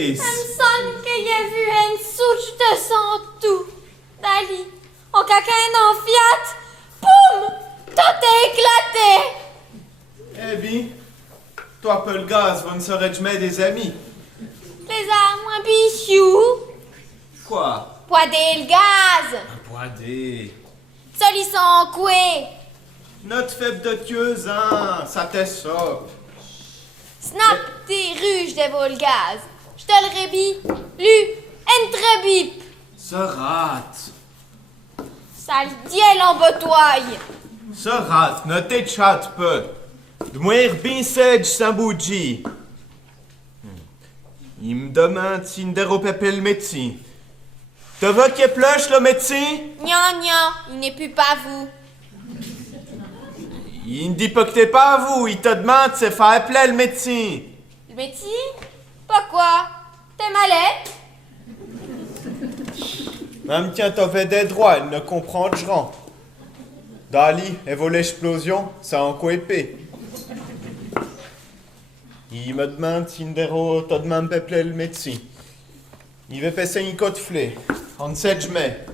qu'est-ce? Me sonne que j'ai vu une souche de sang tout. Dali, en caca en fiat, poum, tout est éclaté. Eh bien, toi, peu le gaz, vous ne serez jamais des amis. Les armes, un bichou. Quoi? Poidé le gaz. Un poidé. Soli sans coué. Notre faible de queuse, hein, ça t'est ça. Snap tes ruches de vol gaz. Je te le rébi, lu, entre bip. Se rate. Sale diel en botoille. Se rate, ne t'échatte peu. De mourir bien sage sans bougie. Il me demande si ne dérope pas le médecin. Te veux qu'il pluche le médecin? Gnan, il n'est plus pas vous. Il ne dit pas que t'es pas à vous, il te demande c'est faire appeler le médecin. Le médecin? Pas quoi? T'es malade? Même quand t'as fait des droits, il ne comprendront. Dali, et vaut l'explosion, ça en quoi épée. Il me demande si Ndero te demande d'appeler le médecin. Il veut passer un côte flé. En 7 mai.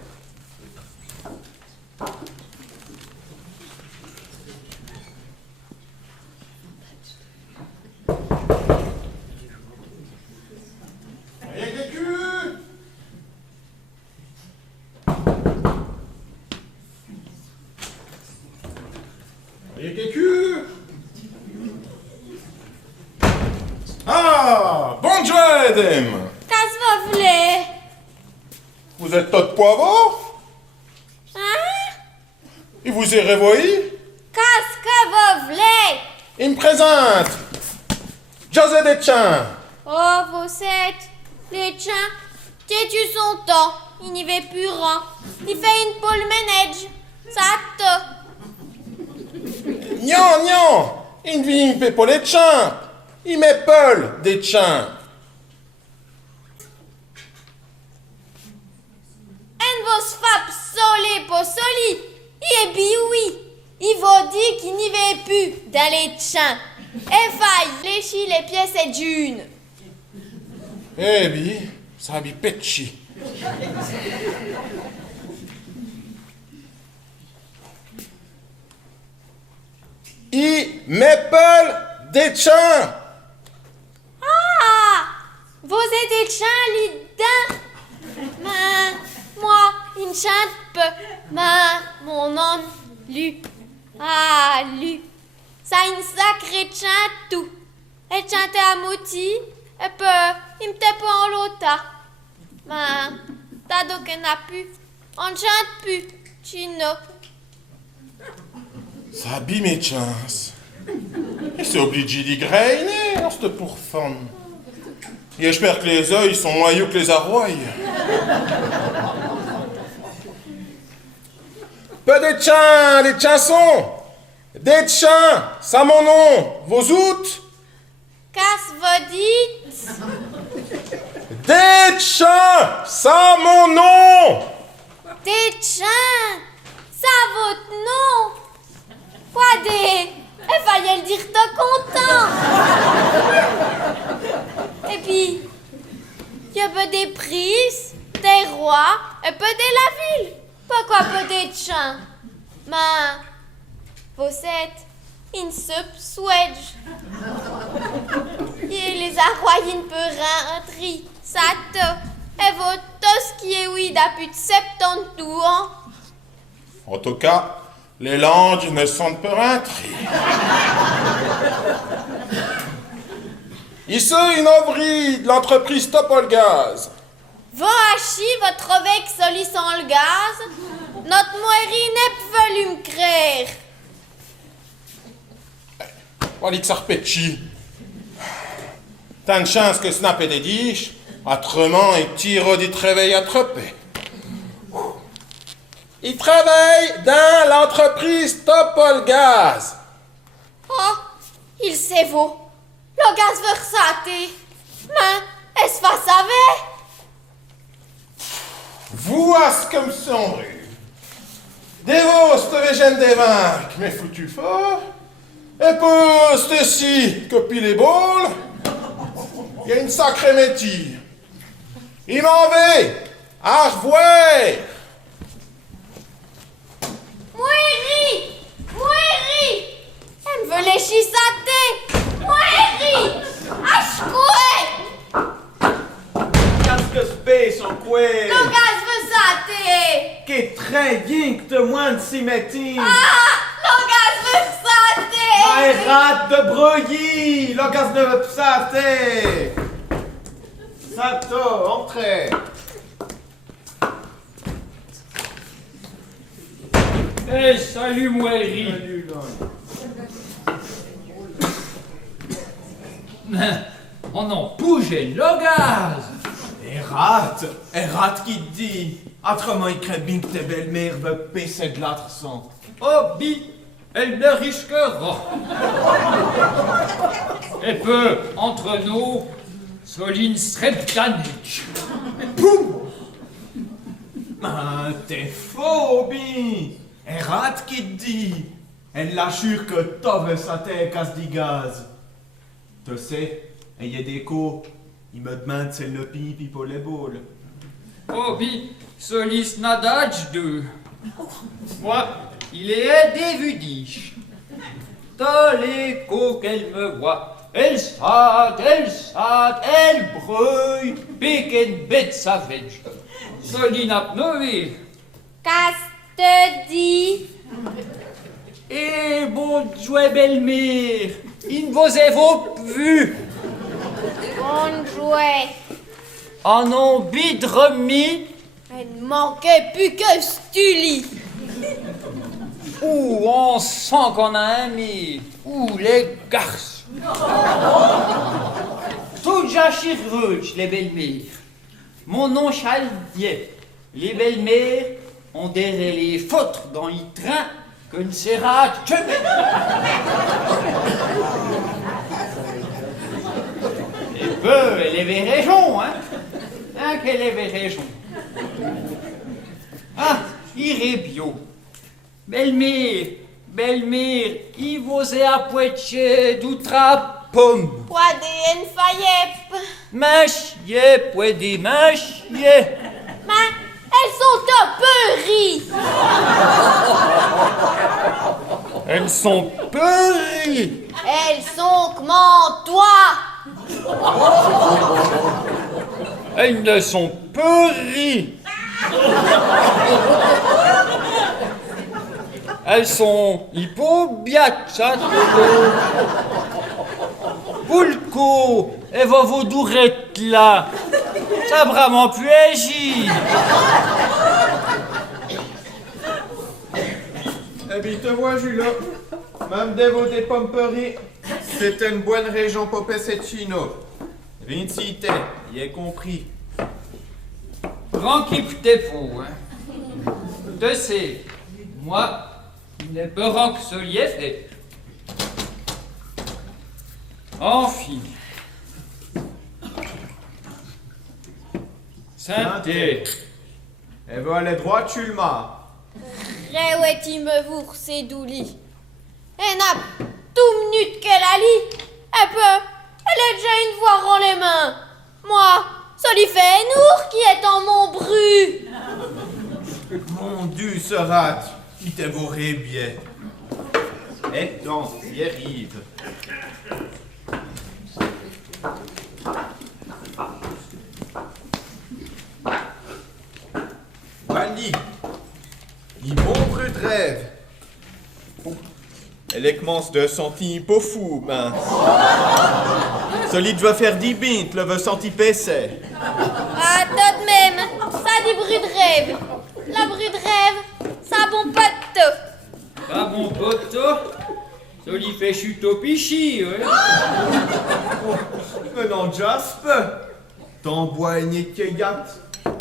Rien que les culs! Rien que les culs! Ah! Bonjour, Edem! Qu'est-ce que vous voulez? Vous êtes tot poivre? Hein? Et vous y revoyez? Qu'est-ce que vous voulez? Il me présente! José Deschamps! Oh, vous êtes les chiens. T'es-tu son temps? Il n'y va plus rang. Il fait une poule ménage. Ça te. Non, non! Il ne vient pas pour les champs! Il m'appelle des champs! En vos fap solé pour soli. Il est oui. Il va dire qu'il n'y va plus dans les champs. Et faille lécher les pièces et d'une. Eh bien, ça m'y péchi. Il m'appelle des champs! Ah! Vous êtes des chiens là-dedans? Mais moi, il ne chante pas. Mais mon nom, Lu. Ah, Lu. Ça une sacrée chante tout. Elle chantait à mouti, et peu, il me tape en lota. Mais, t'as donc n'a plus. On ne chante plus. Chino. Ça abîme mes chances. Il s'est obligé d'y grainer, c'est pour femme. Et j'espère que les œils sont moins vieux que les arroyes. Pas des chants, des chansons. Des chants, ça mon nom. Vos outres. Qu'est-ce que vous dites? Des chants, ça mon nom. Des chiens! Ça votre nom! Quoi des... Il fallait le dire t'es content! Et puis, il y a peu des prises, des rois, et peu de la ville. Pourquoi peu des chiens? Mais, vous êtes une soupe swedge. Et les arroyines peut rentrer, ça te... Et votre tous qui est oui depuis 70 ans. En tout cas, les langues ne sont pas rentrées. Ici, une ouvrière de l'entreprise Topolgaz. Va acheter votre avec soli sans le gaz. Notre moirie n'est voulu me créer. Voilà que ça repétit. Tant de chance que Snap est des diches, autrement, il tire du travail attrapé. Il travaille dans l'entreprise Topolgaz. Oh, il sait vaut. Le gaz veut ressater. Mais, est-ce pas savait? Voici comme sombre. Des vostres végènes des vainques, mais foutu fort. Et pour ceci, copie les boules. Il y a une sacrée métier. Il m'en va! Au revoir! Mouéri! Mouéri! Elle me veut lécher sa tête! Mouéri! Achkoué! Qu'est-ce que se passe, son quoi? L'orgasme veut sa tête! Qu'est très bien que te moins de s'y mettre. Ah! L'orgasme veut sa tête! Arrête de brouiller! L'occasion de psater! Sato, entrez! Eh, salut, Mouéri. Salut, On en bougeait le gaz. Errate qui te dit. Autrement, il crée bien que ta belle-mère veut pisser de l'autre sang. Oh, bi, elle ne risquera. Et peu, entre nous, Soline Srebtanic. Ah, t'es faux, Bi! Errate qui te dit! Elle l'assure que t'as vu sa tête casse du gaz. Tu sais, il y a des coups, il me demande si le pipi pour les boules. Oh, bi, Solis Nadaj 2. Moi, il est dévudiche. Dans les coups qu'elle me voit. Elle saute, elle brûle, pique une bête savage. Soline a pneuvé. Qu'est-ce te dit? Eh, bon jouet belle-mère, il ne vous est pas vu. On jouait. En ont bidremis, Elle ne manquait plus que Stuli. ou on sent qu'on a aimé, ou les garces. Tout chirurge, les belles-mères. Mon nom Chaldier. Les belles-mères ont derrière les foutre dans les trains que ne sera jamais. Et peu, elle avait raison, hein? Hein, qu'elle avait raison. Ah, Irébio. Belle-mère, il vous est à Poitiers d'outra pomme. Quoi des Enfayep? Machier, poédé, machier. Mais elles sont un peu ries. Elles sont peuries. Elles sont comment toi? Elles ne sont peuries. Elles sont hypobiates. Boulco, et vos dourettes là. Ça vraiment pu agir. Eh bien, te vois, Jules. Même dévot des pomperies, c'est une bonne région pour Pessecino. Vincite, y est compris. Tranquille t'es fou, hein. Tu sais, moi, il n'est pas que ce lief fait. Enfin. Santé. Elle veut aller droit, tu le m'as. Rewet me vous c'est douli. Elle n'a tout minute qu'elle a lit. Elle a déjà une voix en les mains. Moi, ça lui fait Nour qui est en mon bru. Mon Dieu, ce rat, il t'évorait bien. Et donc, y arrive. Wally, il bon brut de rêve. Elle commence de sentir pas fou, ben. Solide va faire 10 bint, le veut sentir PC. Ah, tout de même, ça dit bruit de rêve. La bruit de rêve, ça bon pas de tout. Ah bon poteau, ça lui fait chute au pichi, ouais. Mais non, Jasper, ton bois est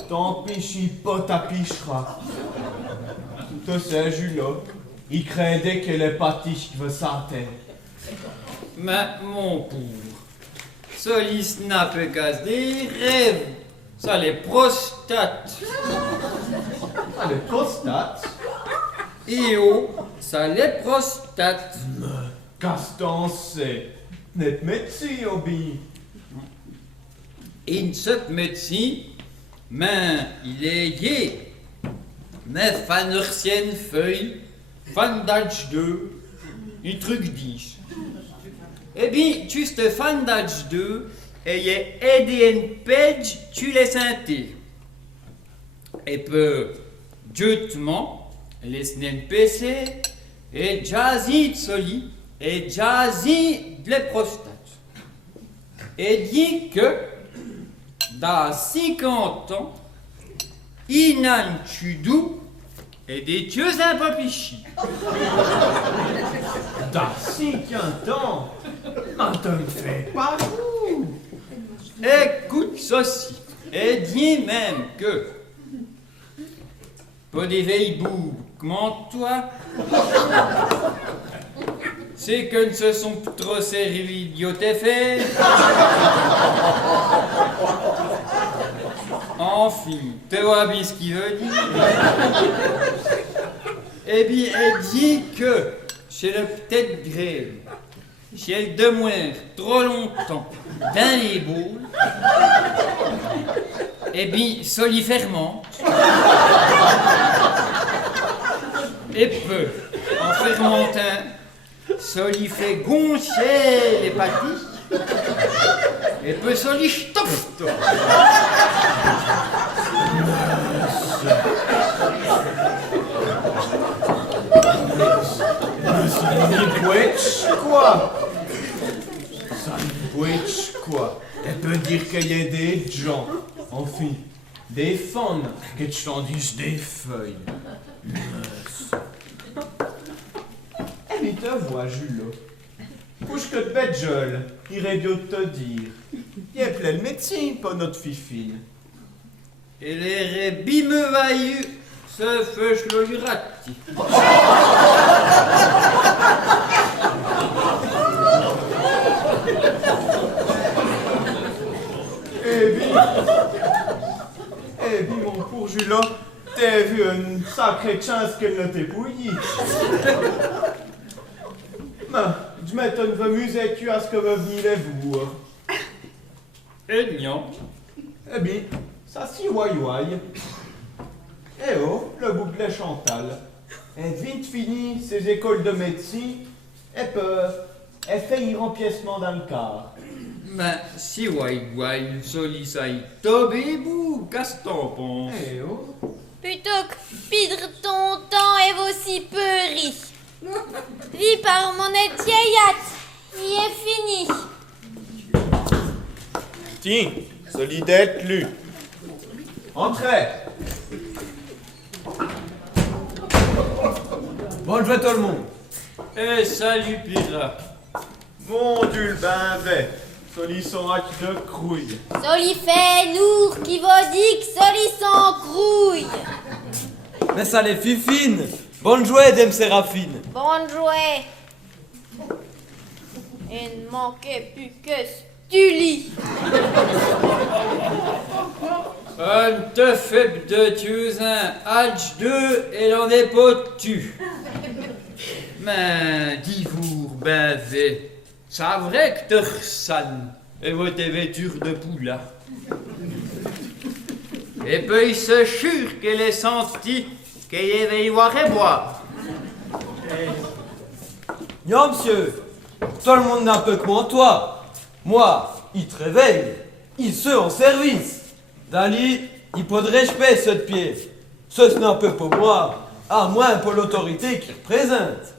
ton pichi pas ta pichera. Tu sais, Jules, il craignait que le patiche qui veut santé. Mais mon pauvre, Solis n'a pas qu'à des rêves, ça les prostate. Ah, le prostate? Et oh, ça les prostate. Gaston, c'est net médecin, Obi. Et une seule médecin, Mais il est yé. Mais fan ancienne feuille, fan d'âge 2, un truc 10. Eh bien, juste fan d'âge 2, et y est aidé une page, tu les synthés. Et peu, justement, les PC, et jazzy de soli, et jazzy de la prostate. Et dit que, dans 50 ans, Inan Chudou et des dieux un peu pichis. Dans 50 ans, mais te me fais pas fou. Écoute ceci, et dis même que, pas des vieilles boubes, comment toi, c'est que ne se sont plus trop servis idiotés faits. Enfin, tu vois bien ce qu'il veut dire. Eh bien, elle dit que chez le peut-être grève, si elle demeure trop longtemps dans les boules, eh bien, solifèrement, et peu, en fermentant, soli fait goncher les pâtis, et peu soli stop. Quoi? Ça ne quoi? Elle peut dire qu'il y a des gens, enfin, des fans, que tu t'en dises des feuilles. Et te vois, Jules. Couche que de bête gueule, irait bien te dire. Il y a plein de médecine, pas notre fifine. Et les bimevaillus se feuchent le lurati. Eh bien, mon pour Jules, t'as vu une sacrée chance qu'elle ne t'ait bouilli. Mais, je m'étonne de m'amuser tu à ce que va venir les voir. Et non. Eh bien, ça s'y ouaille. Eh oh, le bouclet Chantal. Elle vient de finir ses écoles de médecine. Elle fait un rempiècement dans le car. Mais si ouaille, solissaï, tobébou, qu'est-ce que t'en penses? Eh oh. Plutôt que perdre ton temps et vos si peu ris. Vis par mon étiaillate, il est fini. Tiens, solidette lu. Entrez. Bonjour tout le monde. Eh, salut, Pira. Mon Dieu, le bain vert. Soli son hack de crouille. Soli fait nour qui va dire que soli sans grouille. Mais ça les fifine. Bonne jouée, Dame Séraphine. Bonne jouée. Il ne manquait plus que Stuli. On te fait de tuer un H 2 et l'on est pas tu. Mais dis-vous, ben fait, c'est vrai que te ressanne et votre vêture de poula. Et puis il se jure qu'elle est senti qu'il y avait y voir et boire. Non, monsieur. Tout le monde n'a peu que moi, toi. Moi, il te réveille. Il se en service. Dali, il peut de respect, ce de pied. Ce n'est un peu pour moi, à moins pour l'autorité qui représente.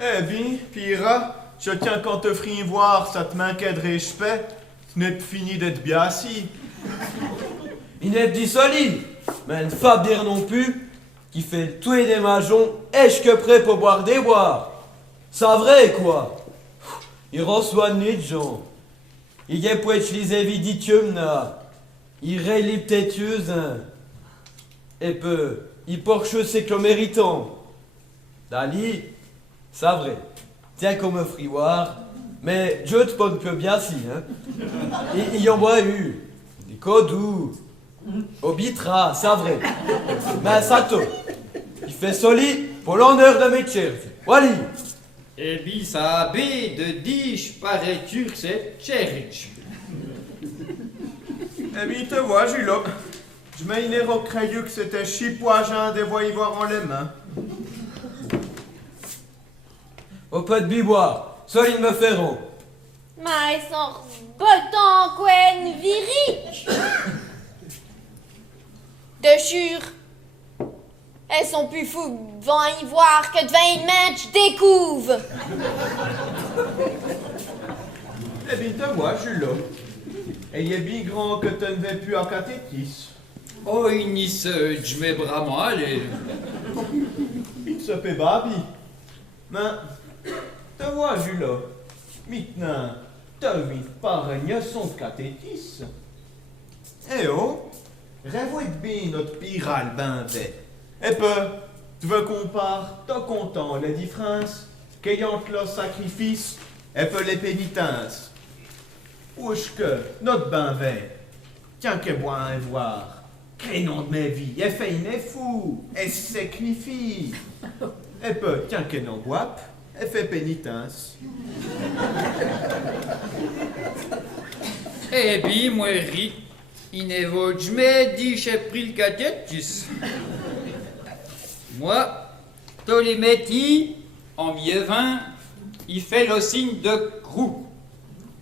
Eh bien, Pira, je tiens qu'en te ferie voir, ça te manquait de respect. Ce n'est pas fini d'être bien assis. Il n'est pas dit solide, mais ne pas dire non plus qu'il fait tuer des mageons, est-ce que prêt pour boire des boires. C'est vrai, quoi. Il reçoit de gens. Il est pour utiliser viditium, là. Il rélit peut-être hein. Et peu, il porche ses que le méritant. Dali, c'est vrai. Tiens comme un frivoire, mais je te ponne peu bien si, hein. Il y en a eu. Des codous. Au bitra, c'est vrai. Mais ça te. Il fait solide pour l'honneur de mes chers. Voilà. Et puis ça a de dish paraît-tu que c'est church. Eh bien, te vois, Jules. Je m'ai cru que c'était chipoagin des voix y voir en les mains. Au pas de biboire, Soline me feront. Mais ils sont rebotants qu'une virique. De sûr. Elles sont plus fous devant y voir que devant une match découvre. Eh bien, te vois, je suis là. Et il est bien grand que tu ne vais plus à catétis. Oh, il n'y se j'mets vraiment aller. Il se fait babi. Mais, te vois, je suis là. Maintenant, t'as vu par une son de catétis. Eh oh, revois bien notre piral ben fait. Et peu, tu veux qu'on part, t'as content les différences, qu'ayant le sacrifice, et peu les pénitences. Ouche que notre bain vert, tiens que boire et voir, crénon de mes vies, et fait une fou, et sacrifie. Et peu, tiens que non boip, et fait pénitence. Eh bien, moi, ri, il ne vaut jamais dit j'ai pris le catétus. Moi, Toléméti, en mieux vin, il fait le signe de crou.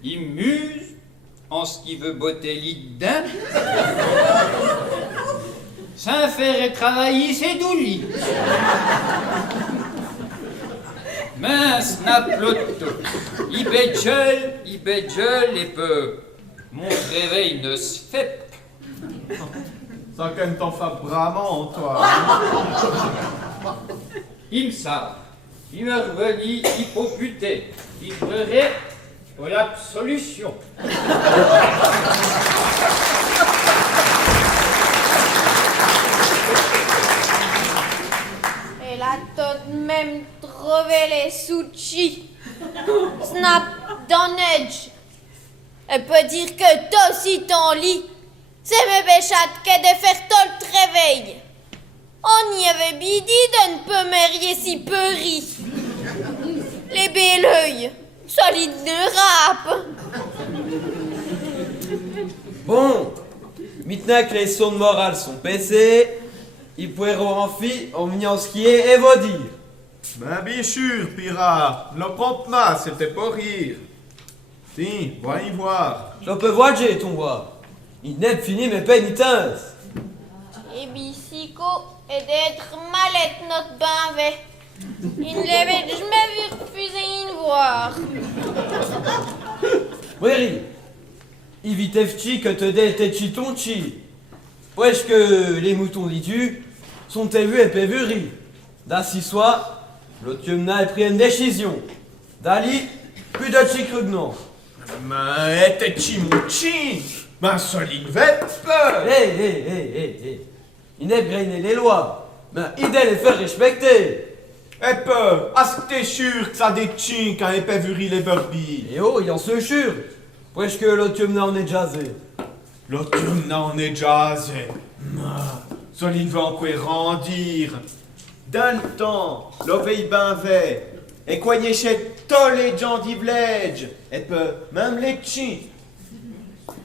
Il muse en ce qui veut botter l'idin. Sans faire travailler ses doulis. Mince, naplotto. Il béjole et peu. Mon réveil ne se fait pas. Ça quand même t'en fait vraiment, toi. Il me savent. Il me revenu hypoputé. Il ferait pour l'absolution. Et là, tout de même trouvé les sushis. Snap dans edge. Elle peut dire que toi aussi ton lit, c'est mes béchates que de faire tout le réveil. On y avait bien dit de ne pas marier si peu ri. Les belles œils, solide de rap. Bon, maintenant que les sons de morale sont passés, ils pourront en fi en venant skier et vous dire. Ben bien sûr, Pira, le promptement, c'était pas rire. Tiens, va y voir. Je peux voir j'ai ton bois. Il n'est pas fini mes pénitences. Et Bissico et d'être malette notre bain. Il ne l'avait jamais vu refuser une voir. Oui, il vit que te dé tes ton chi. Wesh que les moutons litus sont vus et pévuris. D'ainsi soit, l'autre n'a pris une décision. Dali, plus de chikrugnon. Mais t'es chimouchi, ma soline vette. Hé. Il n'est grainé les lois, mais il doit les faire respecter. Et peu, est-ce que t'es sûr que ça des chiens quand il pévuri les burbies? Et oh, il en se jure. Wesh que l'autre en est jazzé. L'automne n'en est jazzé. Soline veut encore rendir. Dans le temps, l'oveille ben fait. Et quoi y est chez tous les gens d'Ivledge. Et peu, même les chiens.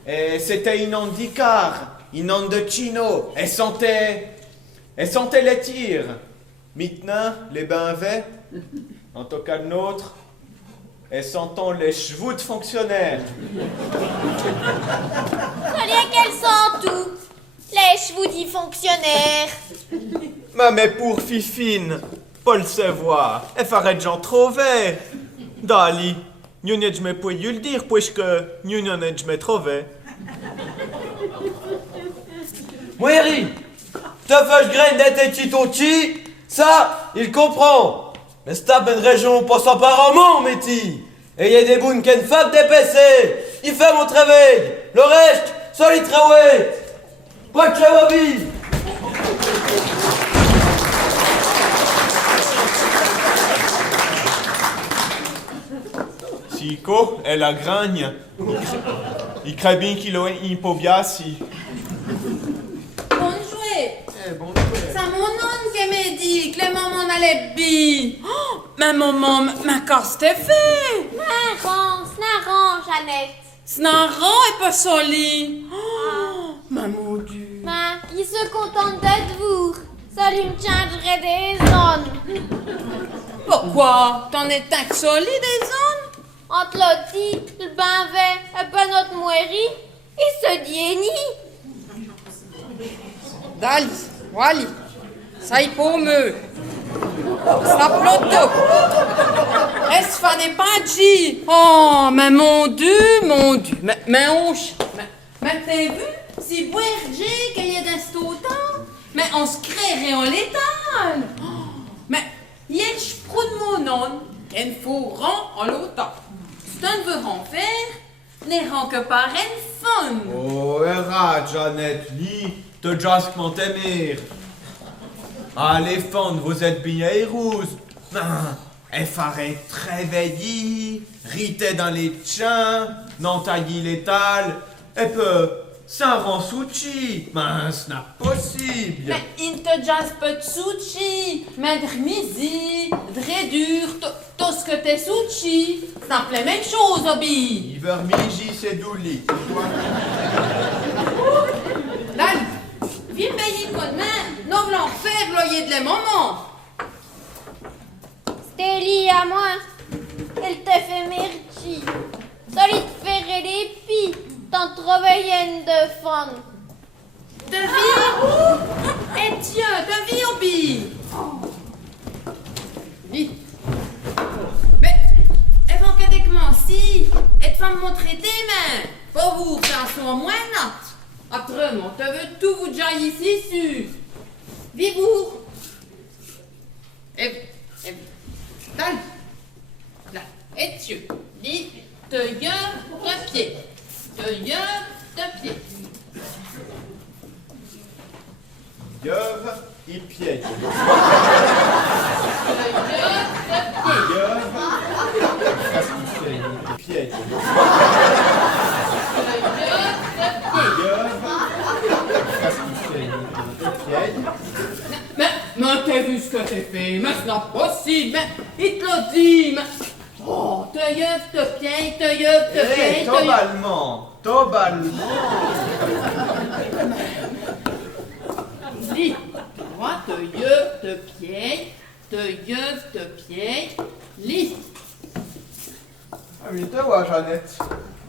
Et c'était une handicap, une onde de chino. Et sentait les tirs. Maintenant, les benvets, en tout cas le nôtre, et sentons les chevaux de fonctionnaires. Fallait qu'elles sont tout. Les chevaux dits fonctionnaires. Mais pour Fifine, pas le savoir, elle ferait de gens trouver. Dali, nous n'ai jamais pu le dire, puisque nous n'en ai jamais trouvé. Moiri, te fâche graine d'être chitonchi, ça, il comprend. Mais c'est une région pas apparemment, métis. Et y a des bounes qui ont fab d'épaissé. Il fait mon réveil. Le reste, solide travail. Pas de chawabi. Chico, elle a gragne. Il crée bien qu'il a une pobiasi. Bonne jouée. Bon, C'est mon oncle qui m'a dit que les mamans allaient bien. Oh, ma maman, ma casse t'est fait. Snarrant, Jeannette. Snarrant et pas solide. Oh, ma maudue. Ben, il se contente d'être vous. Ça lui me changerait des zones. Pourquoi? T'en es un que solide, des zones? Entre l'autre le bain vert et ben notre moirie, il se diénie. Dali, wali. Ça y pour me. Ça ploto. Est-ce fa des padji? Oh, mais mon Dieu, mon Dieu. Mais on mais t'as vu? Si boerger qu'il y a d'un stoutant, mais on se créerait en l'étal. Oh, mais il y a le sprou de mon nom, qu'il faut rend en l'autant. Si tu ne veux en faire, n'est rend que par une fun. Oh, errate, Jeannette, lis, te jasque mon témir. Ah, les fans, vous êtes bien rouges. Elle ferait très veillée, ritait dans les tchins, n'entaillit l'étal, et peut ça rend souchi. Ben, ce n'est pas possible. Mais il te jase pas de sushi, mais de misi, de dur, tout ce que t'es sushi. C'est un peu la même chose, Obi. Il veut miji, c'est douli. Dali, viens me payer coup de main, nous voulons faire loyer de les moments. C'était lié à moi. Elle t'a fait merci. Ça lui te ferait des pis. T'en travailles de fun. De vie? Et tiens, de vie, Obi. Vite. Mais, évangéliquement, si, et te faire montrer tes mains. Pour vous, ça soit moins note. Autrement, te veux tout vous déjà ici, su. Vivez-vous. Et, Dali. Là, et tiens, dis, te gueule, te pied. Te gueule, te pied. Yeuve, il pied. Te gueule, te pied. Yeuve, qu'est-ce qu'il fait? Il pied. Te gueule, te pied. Yeuve, qu'est-ce qu'il fait? Il pied. Mais t'as vu ce que t'as fait? Mais c'est pas possible. Mais il te l'a dit. Mais... Oh, te gueule, te pied, te gueule, te pied, te gueule. Tobalement, tobalement. Dis, moi, te gueule, te pied, te gueule, te pied. Lis. Ah oui, te vois, Jeannette.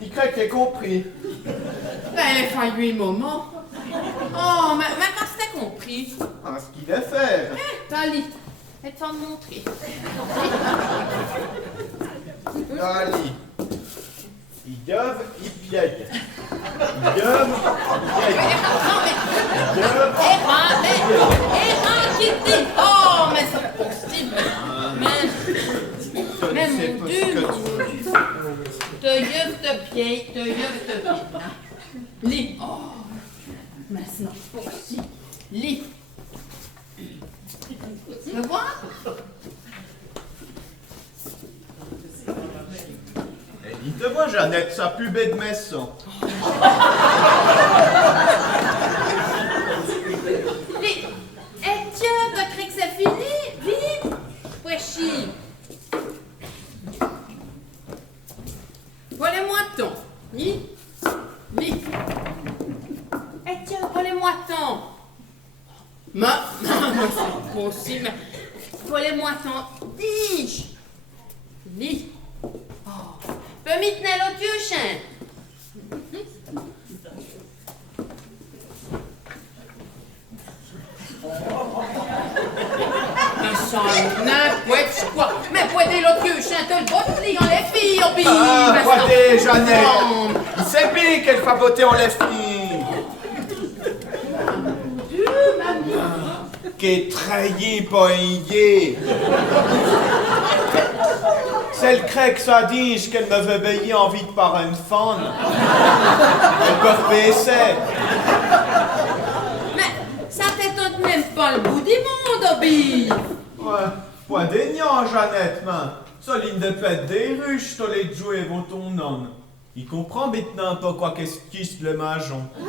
Il croit que t'es compris. Ben, il a fallu un moment. Oh, mais quand t'as compris? Ah, ce qu'il va faire. Allez, et te faire montrer. Allez. Il yeuve, il pied. Il yeuve, il pied. Non, mais... Yeuve, Errant qui dit... Oh, mais c'est pas possible. Mais c'est mon pas Dieu, ce que mon tu veux. Dieu. Te gueule, te pied, te gueule, te pied. Lis. Oh, mais c'est pas possible. Lis. Tu vois? Il te voit, Jeannette, sa pubée de maison. Lis. Et tiens, t'as cru que c'est fini? Vite. Weshi. Volez-moi ton. Lis. Lis. Et tiens, volez-moi ton. Mais, c'est pas possible. Volez-moi ton. Dis. Lis. Oh. Peux m'y tenir l'autre vieux chien. Mais ça n'importe quoi. Mais poider l'autre vieux chien, te le botte, en les filles, Obi. Ah, Mais quoi ça- des, Jeannette? Non. Il sait bien qu'elle fait botter en les filles. Dieu, maman. Qu'est trahi pas yé. C'est le crec ça dit qu'elle me veut payer en vite par une femme. Elle peut baisser. Mais ça t'étonne même pas le bout du monde, Obi. Ouais, pas d'aignant, Jeannette, man. Ça, ligne de pète des ruches, t'as les jouer vont ton nom. Il comprend maintenant pas quoi qu'est-ce qui se le majon. Tu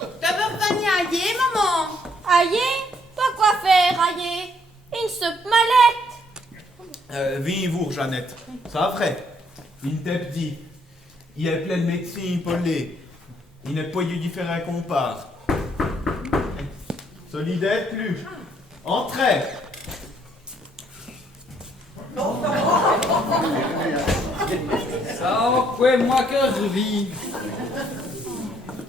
veux venir ailler, maman? Aïe, pas quoi faire, aïe. Une soupe mallette. Viens-vous, Jeannette. Ça vrai. Il t'a dit. Il est plein de médecins pour les. il n'est pas eu différent qu'on part. Solidaire plus. Entrez. Ça en quoi moi que je vis.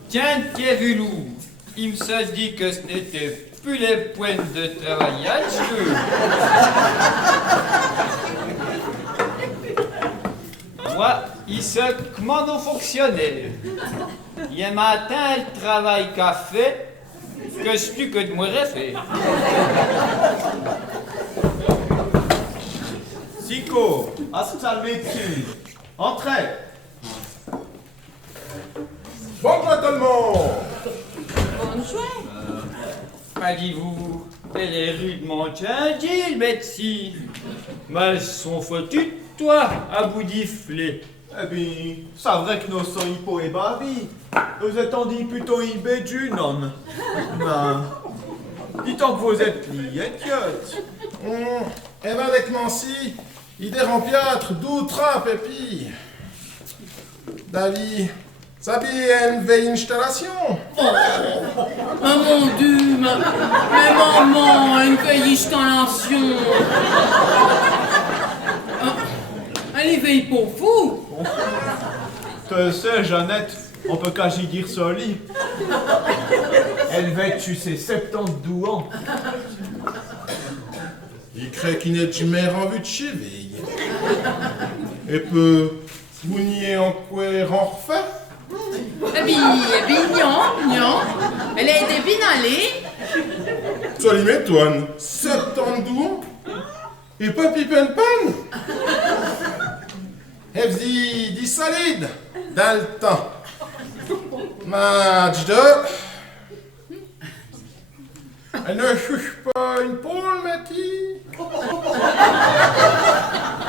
Tiens, tiens, Vulou, il me s'est dit que ce n'était plus les points de travaillage que... Moi, il sait comment nous fonctionner. Il y a matin, le travail qu'a fait, que c'est plus que de moi fait. Sico, à médecine. Entrez. Bonjour tout le monde. Bonjour. Allez-vous, elle est rudement changée, le médecin. Mais elles sont foutues de toi, à bout d'ifler. Eh bien, c'est vrai que nos sont hippo et babi. Vous êtes en dit plutôt ibédu, non? Ben, dites-en que vous êtes liés, tiote. Eh ben avec Nancy, il dérampiatre, d'outra, pépi. David, ça bien une vieille installation. Ah mon Dieu, mais maman, une vieille installation. Elle est veille pour vous. Tu sais, Jeannette, on peut quasi dire soli. Elle va tu sais 72 ans. Il crée qu'il n'est jamais en vue de cheville. Et peut vous nier en quoi en refait. Eh bien, non. Elle a été bien allée. Ça lui m'étonne. 72 ans. Et pas pipen pan. Elle dit solide. Dans le temps. Match de... Elle ne chuche pas une poule, Matty. Oh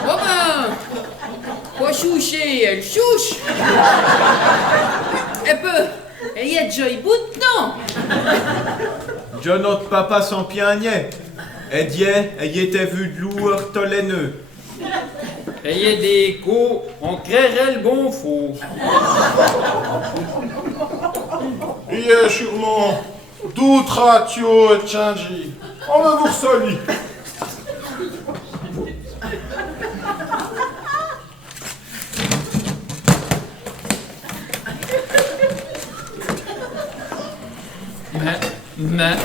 ben, pas choucher, elle chouche. Elle y a déjà eu bout de temps. Je notre papa sans piagnet. Elle y était vu de lourd toléneux. Ayez des coups, on créerait le bon faux. Il y a sûrement d'autres ratios et changi. On va vous saluer. Mais,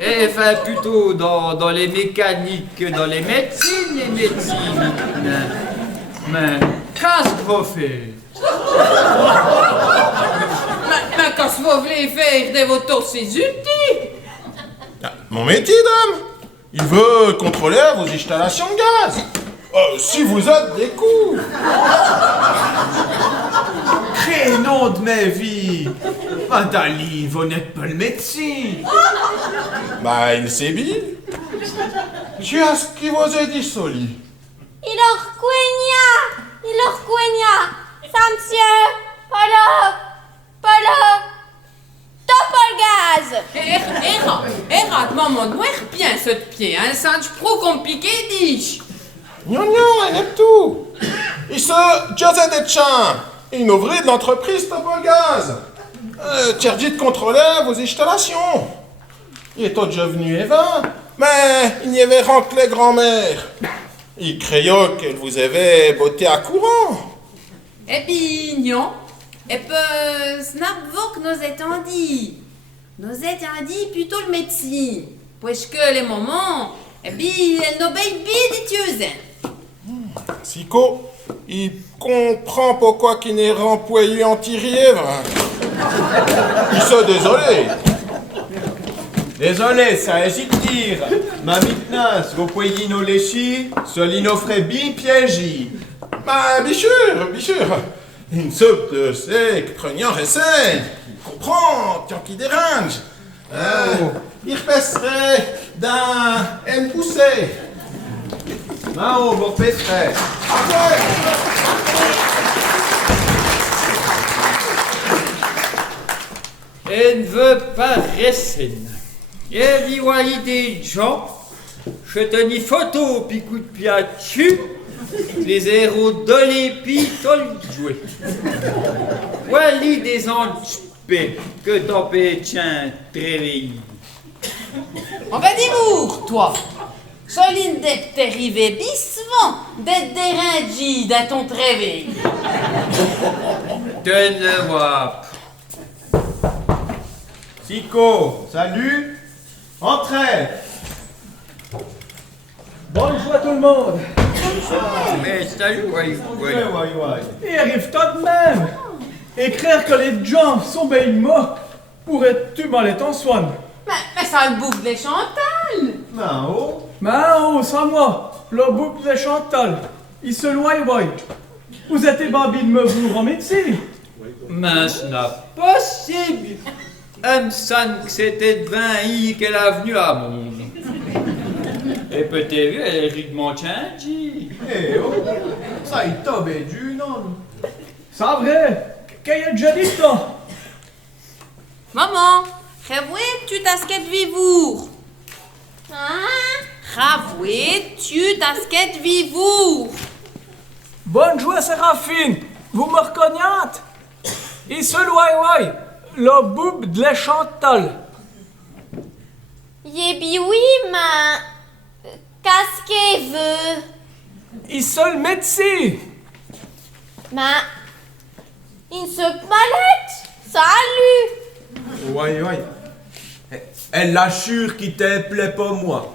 et enfin plutôt dans les mécaniques que dans les médecines, Mais, qu'est-ce que vous faites? Mais qu'est-ce que vous voulez faire de votre ces outils? Mon métier, dame, il veut contrôler vos installations de gaz. Si vous êtes des coups. Crénom de ma vie. Madali, vous n'êtes pas le médecin. Bah, il sait bien. Tu as ce qui vous a dit, Soli. Il leur coigna. Ça, monsieur. Polo. Top gaz. Rate, maman, nous bien ce pied, hein, ça c'est trop compliqué, dis. Non, elle est tout. Il se jazzait des champs. Une ouvrière de l'entreprise Topol Gaz. Tu as dit de contrôler vos installations. Il est déjà venu Eva, mais il n'y avait rien que les grands-mères. Il craignait qu'elle vous avait botté à courant. Eh bien, non. Et puis, snap vok nous étant dit. Nous étant dit plutôt le médecin. Puisque les moments, eh bien, elle n'obéit bien des tueuses. Sico, il comprend pourquoi qu'il n'est remployé anti-rièvre. Il se désolé. Désolé, ça hésite dire. Ma maintenant, vous pouvez nos léchis, solino ferait bien piégi. Bah, bien sûr. Une soupe de sec, prenant et saine. Il comprend, tant qu'il dérange. Il repasserait d'un M poussé. Mao, vous repasserez. Elle ne veut pas rester. Elle dit, ouais, des gens, je te dis photo, puis coup de pied dessus, Les héros de l'épitole joués. Wally des anges que topé tient tréveille. On va dire toi. Soline d'être arrivé bisvant, d'être dérangé dans ton réveil. De ne voir. Sico, salut. Entrez. Bonne joie tout le monde. Mais salut, ouais. Il arrive tout de même. Écrire que les gens sont bien mots pourrais-tu m'aller t'en soigner? Mais ça le boucle des Chantal. Mao. Mais c'est moi, le boucle de Chantal. Il se loie. Vous êtes babi de me vous remettre. Mais ce n'est possible. Me semble que c'était de 20 qu'elle est venue à monde. Et peut-être vu, elle est rythmement changée. Eh oh, ça y tombé du non. C'est vrai, qu'il y a déjà dit temps. Maman, tu tasquet vivour. Hein? Tu tasquet vivour. Bonne joie, Séraphine. Vous me reconnaissez? Il se loie, le boub de la Chantal. Yébi oui, mais qu'est-ce qu'elle veut? Il se le médecin. Mais il se palette. Salut. Ouais. Elle l'assure qu'il te plaît pas moi.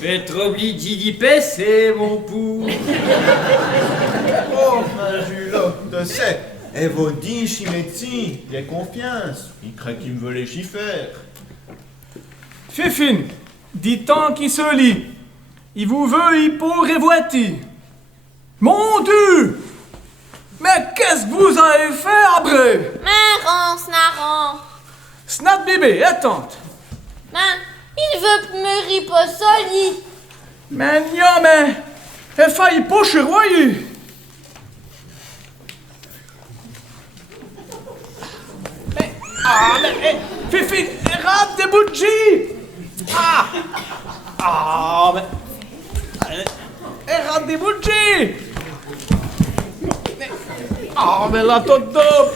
Petrobli d'Idipé, c'est mon pou. Oh, Julo, tu sais, elle vous dit chez médecin, il a confiance. Il craint qu'il me veut les chiffres. Fifine, dit tant qu'il se lit. Il vous veut y pour révoiter. Mon Dieu! Mais qu'est-ce que vous avez fait après? Marrant, snarrant. Snap bébé, attends. Mais il veut me riposoli. Mais non, mais elle faillit pas cheroyer. Mais, Fifine, rate des bougies. Mais elle rate des bougies. Mais la tête d'homme.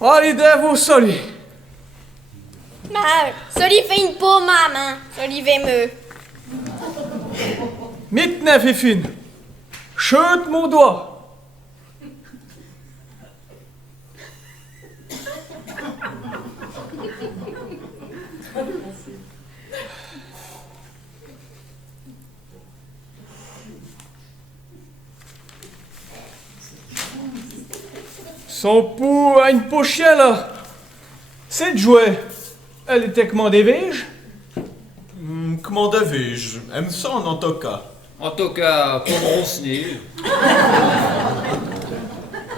Allez, vous soli. Mais Soli fait une peau, maman. Soli veut me. Maintenant, Fifine, chute mon doigt. Son pou a une pochette là. C'est de jouer. Elle était commandée vige. Comment devais-je? Elle me semble en tout cas. En tout cas, pour mon nez.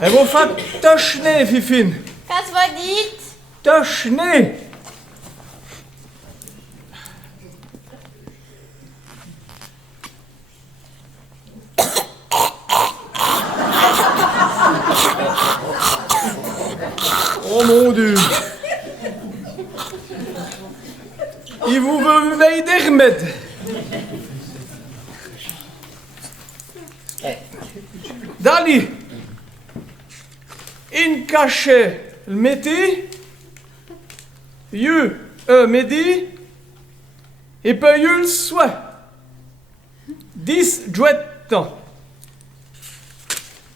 Elle vous fait tochener, Fifine. Qu'est-ce que vous dites? Tochener. Oh mon Dieu. Il vous veut m'aider des remèdes. Dali. In cachet le métier. You midi. Et puis you le soir. 10 jouets temps.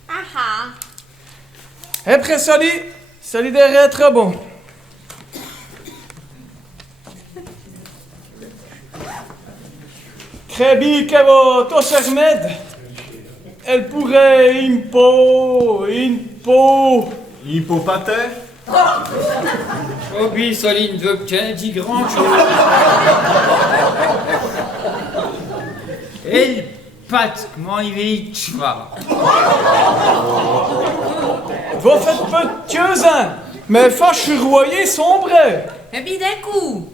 Ah. Après solidaire est très bon. Très bien que votre remède, elle pourrait Hippopathe? Obi Soline veut que tu dit grand chose. Et Pat, comment il est cheval. Vous faites petits mais fâcheroyer sombre. Et puis d'un coup.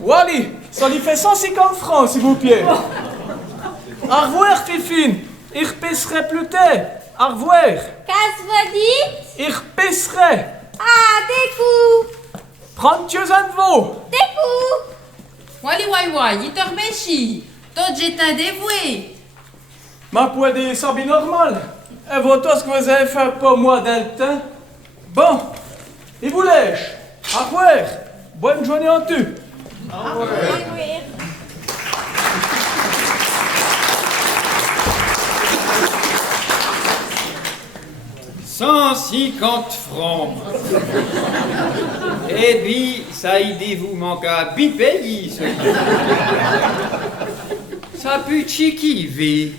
Wally, ça lui fait 150 francs, s'il vous plaît. Au revoir, Fifine. Il repasserait plus tard. Au revoir. Qu'est-ce que dit? Ich pisserai. Ah, des coups. Prends-tu un veau. Des coups. Wally wai, il te remercie. Toi, j'ai un dévoué. Ma poêle ça bien normal. Et vous tout ce que vous avez fait pour moi dans le temps. Bon, et vous lèche. Au revoir. Bonne journée en tu. Oui, oui. 150 francs. Eh bien, ça y vous manque à bipayer, ce ça peut chiquiver.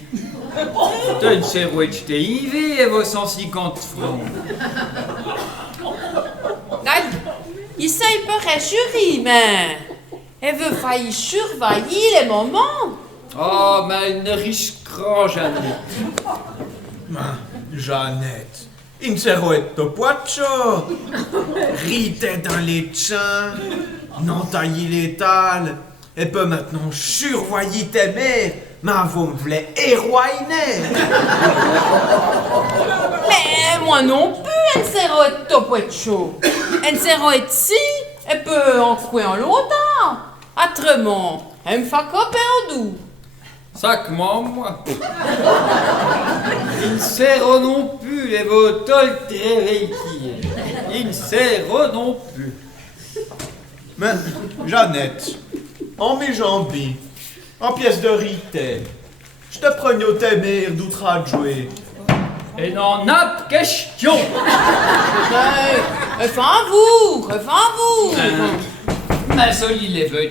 Tu ne sais où tu t'es ivé et vos 150 francs. Il sait pas rassurer, mais elle veut faillir surveiller les moments. Oh, mais elle ne risquera jamais. Jeannette, il ne serait pas poicho. Rite dans les champs, non tailler les tales, et peut maintenant survoyer tes mères, mais vous me voulez héroïner. Mais moi non plus, elle ne sait pas être top ou chaud. Elle ne sait pas être si, elle peut en couer en longtemps. Autrement, elle me fait coper en doux. Sacrement, moi. Il ne sert non plus les vos tolles réveillés. Il ne sert non plus. Mais, Jeannette, en mes jambes, en pièces de rite, je te prenais au mères d'outrage jouer. Et n'en a pas question. Refends-vous. Mais celui les veut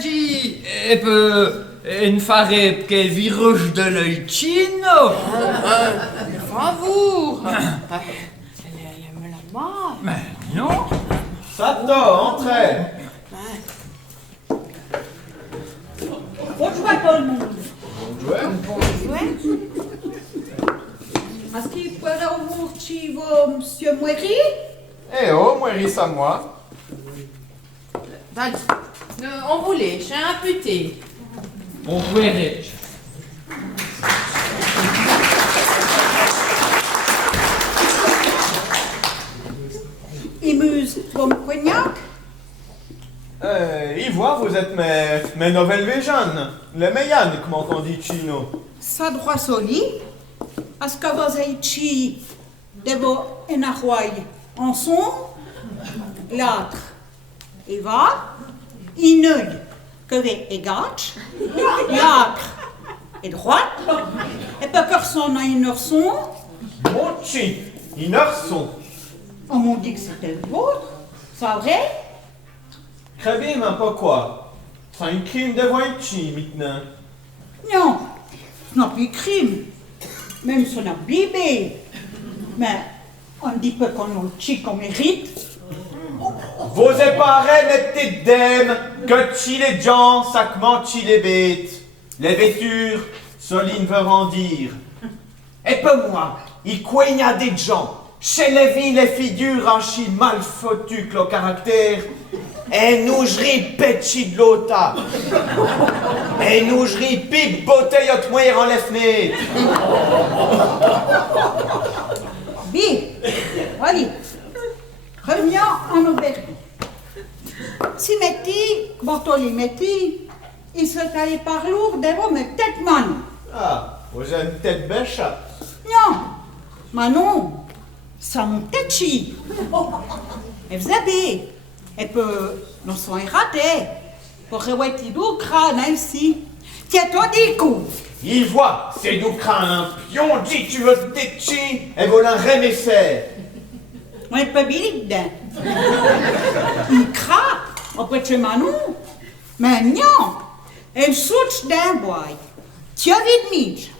dit, et peut une farée qu'elle viruge de l'œil chino. Refends-vous. Elle me la mort. Mais non. Sato, entrez. Bonjour à tout le monde. Bonjour. Est-ce qu'il pourrait vous chez vous, monsieur Mouéry? Eh oh, moi, à moi. On voulait, j'ai imputé. On verrait. Il muse comme cognac? Il voit, vous êtes mes nouvelles véjanes, les meilleures, comment on dit chino. Ça droit soli. Est-ce que vous êtes chez de vos énarois en son? L'autre, il va. Il œil que est gauche. L'autre est droite. Et pas personne n'a une son. Mochi, une heure son. On m'a dit que c'était le vôtre. C'est vrai? Très bien, mais pourquoi? C'est un crime de voiture maintenant. Non, ce n'est plus crime. Même si on a bébé. Mais on dit pas qu'on a le chi qu'on mérite. Vous éparez mes petites dames, que chi les gens, sacrement chi les bêtes. Les vêtures, Soline veut rendir. Et pas moi, il coigna des gens. Chez les villes, les figures archi mal foutues que le caractère. Et nous j'ris petit de l'ota. Et nous j'ris pipe bouteille de moyer en les fenêtres. Bien, allez, revenons en Auberge. Si metti, quand on les metti, il serait allé par lourd devant mes têtes man. Ah, vous avez une tête belle chatte. Non, Manon, ça mon tête chi. Et vous avez, elle peut, non soin raté, pour rewetti d'eau crâne ici. Tiens-toi des coups. Il voit, c'est du crâne, pion dit tu veux te déchi, et voilà un remessé. On est pas bien dedans. Il craque auprès de chez Manon. Mais non, elle saute d'un bois. Tu as vu de mige.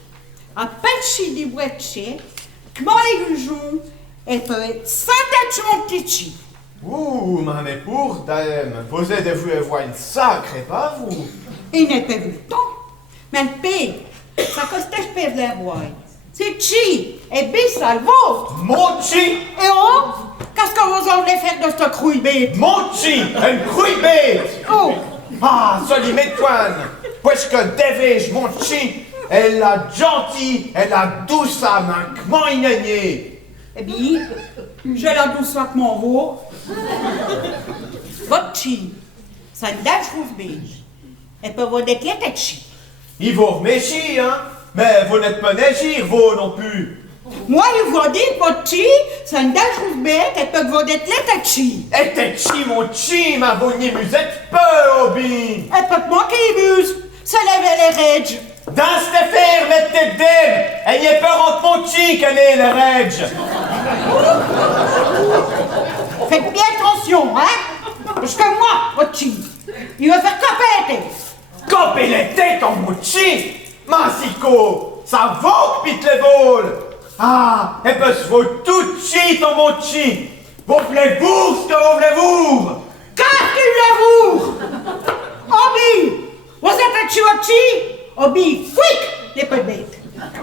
À pechi des bois de chez, comment les gueujons, elle peut être sans tête mon petit chi. Ouh, mais pour dame, vous êtes vous avoir une sacrée, pas vous? Il n'est pas vu le temps. Mais le paye, ça coste espèce d'un bois. C'est chi, et bis à le vôtre. Mochi! Et oh, qu'est-ce que vous en voulez faire de ce crouille bête? Mochi! Une couille bête! Oh, Ah, soli m'étoine! Puisque devais-je, Mochi, Elle a gentil, elle a douce à main, comment il n'est. Eh bien, je la douce que mon vaut. Votre chi, ça ne dage beige. Elle peut vous décler tête chi. Il vous reméchir, hein? Mais vous n'êtes pas négir, vous non plus. Moi, je vous dis que votre chi, ça ne dage beige, elle peut vous décler tête chi. Et t'es chi, mon chi, ma bonne musette peu, Obi. Elle peut manquer les bus, ça lève les règes. Dans cette affaire, mettez tête d'elle. Ayez peur entre mon chi, qu'elle est le rège. Faites bien attention, hein? Parce que moi, votre chi, il va faire caper la tête. Copez les têtes en mon chi. Massico, ça vaut que pite les vols. Ah, et ben se vaut tout chi dans mon chi. Vous voulez-vous ce que vous voulez-vous? Qu'est-ce qu'il l'avoue? Obi, vous êtes un chi votre chi? Obi, quick, les peu bêtes.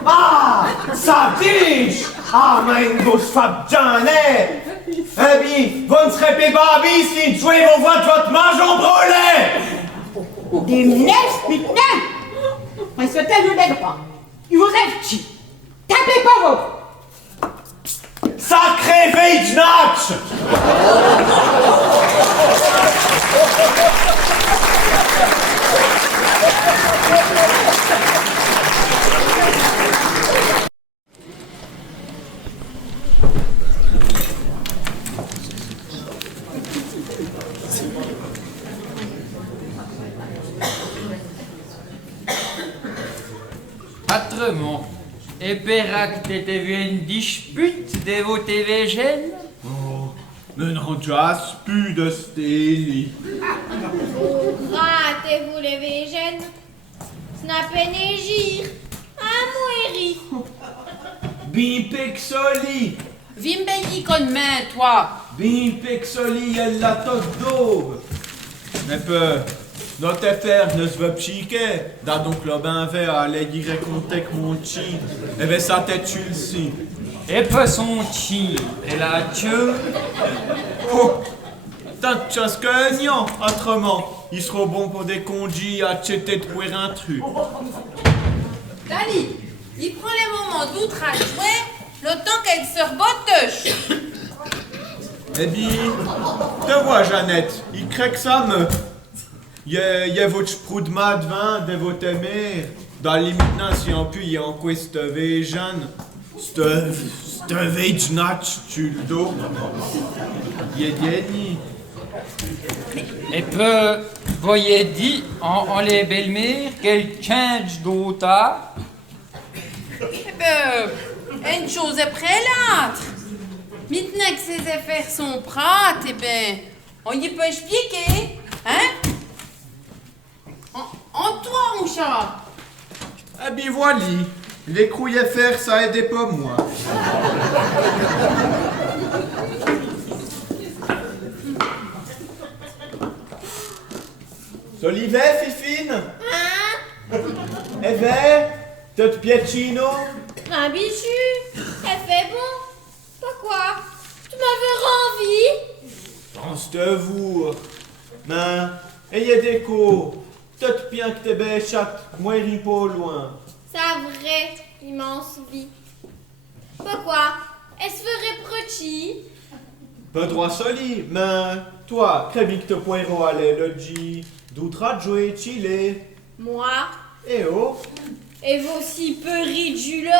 Ah, ça dige. Ah, mais une grosse femme janée. Eh bien, vous ne serez pas babi si vous jouez vos voix de votre mange en brûlé. Des neufs, putain! Mais ce tel ne l'aide pas. Il vous aide chi. Tapez pas vous. Sacré veille natch. Autrement, et Pérac t'étais vu une dispute de vos TV gènes? Oh, mais non, j'as plus de steli. Ratez-vous les végènes. Snappez négir. À mourir. Bimpexoli. Vimbeyi con main, toi. Bimpexoli, elle la toque d'aube. Mais peu, notre affaire ne se veut pchiquer. Da donc le bain vert allait y raconter que mon chi. Eh ben sa tête chulsi. Et pas son chi, et la Dieu. Oh, tant de choses que non, autrement. Il sera bon pour des congis à tchéter de couer un truc. Dali, il prend les moments d'outrage jouer, le temps qu'elle se rebotte. Eh bien, te vois, Jeannette, il crée que ça me. Y a votre sprout de vin de votre mère. Dans les maintenant, si on peut, y a en quoi cette veille-jeanne. Cette veille-natch, tu le dos. Y a gagné. Et peu, voyez dit en les belles-mères qu'elle change d'autre. Eh ben, une chose après l'autre. Maintenant que ces affaires sont prêtes, eh ben, on y peut expliquer, hein? En toi, mon chat. Ah bien voilà, les couilles à faire, ça aidait pas moi. Solivet, Fifine? Hein? Eve? Tot piacino? Un bichu. Elle fait bon. Pourquoi? Tu m'avais envie. Pense-te vous. Mais, ayez des coups. Tot bien que t'es belle chatte, moi il pas au loin. Ça vrai, immense vie. Pourquoi? Elle se ferait prochi. Pas droit soli, mais toi, crébit que te poiro aller le G, d'outra jouer chile. Moi? Eh oh. Et vous aussi peu riduloc.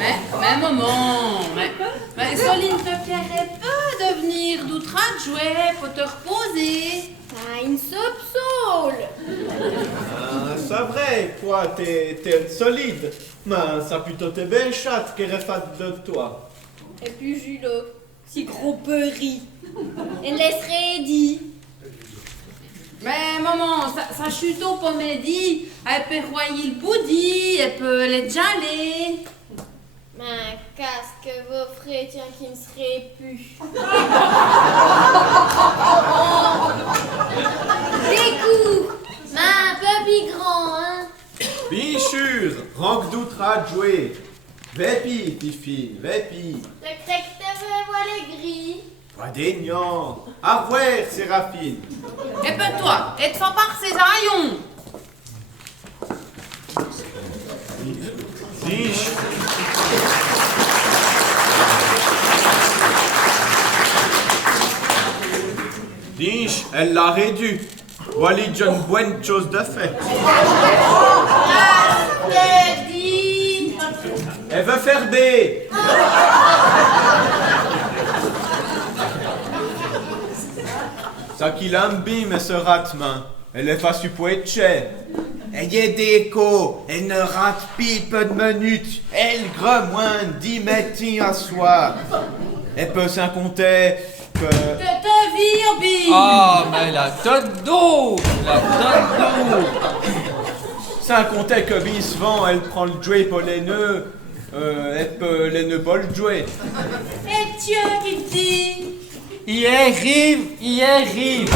Mais maman, mais Soline te plairait pas de venir d'outrage jouer pour te reposer. Ah, une soupçole. Ah, c'est vrai, toi, t'es solide. Mais ça plutôt t'es belle chatte qui refate de toi. Et puis Julo, si gros peuri. Elle laisserait dit. Mais maman, ça chute au pomédie, elle peut royer le boudi, elle peut les jaler. Mais qu'est-ce que vous ferez, tiens, qui ne serait plus. Des coups, mais un peu plus grand, hein. Bichur, rank d'outra jouer. Vépi, Tifine, vépi. Le crec te fait voir les gris. Pas d'aignan. À revoir, Séraphine. Et ben toi, et te fais par ces haillons. Dich. Dich, elle l'a réduit. Voilà une bonne chose de fait. Teddy. Elle veut faire B. Ça qu'il aime bien, mais ce ratman. Elle est pas supposée cher. Elle est déco. Elle ne rate pis peu de minutes. Elle gre moins 10 mètres à soir. Elle peut s'en compter que... Te vire, Bi. Ah, mais la tête d'eau. La tête d'eau. Sans compter que bien souvent, elle prend le jouet pour les nœuds. Elle peut les nœuds pas le jouet. Et Dieu qui dit. Il arrive, il arrive.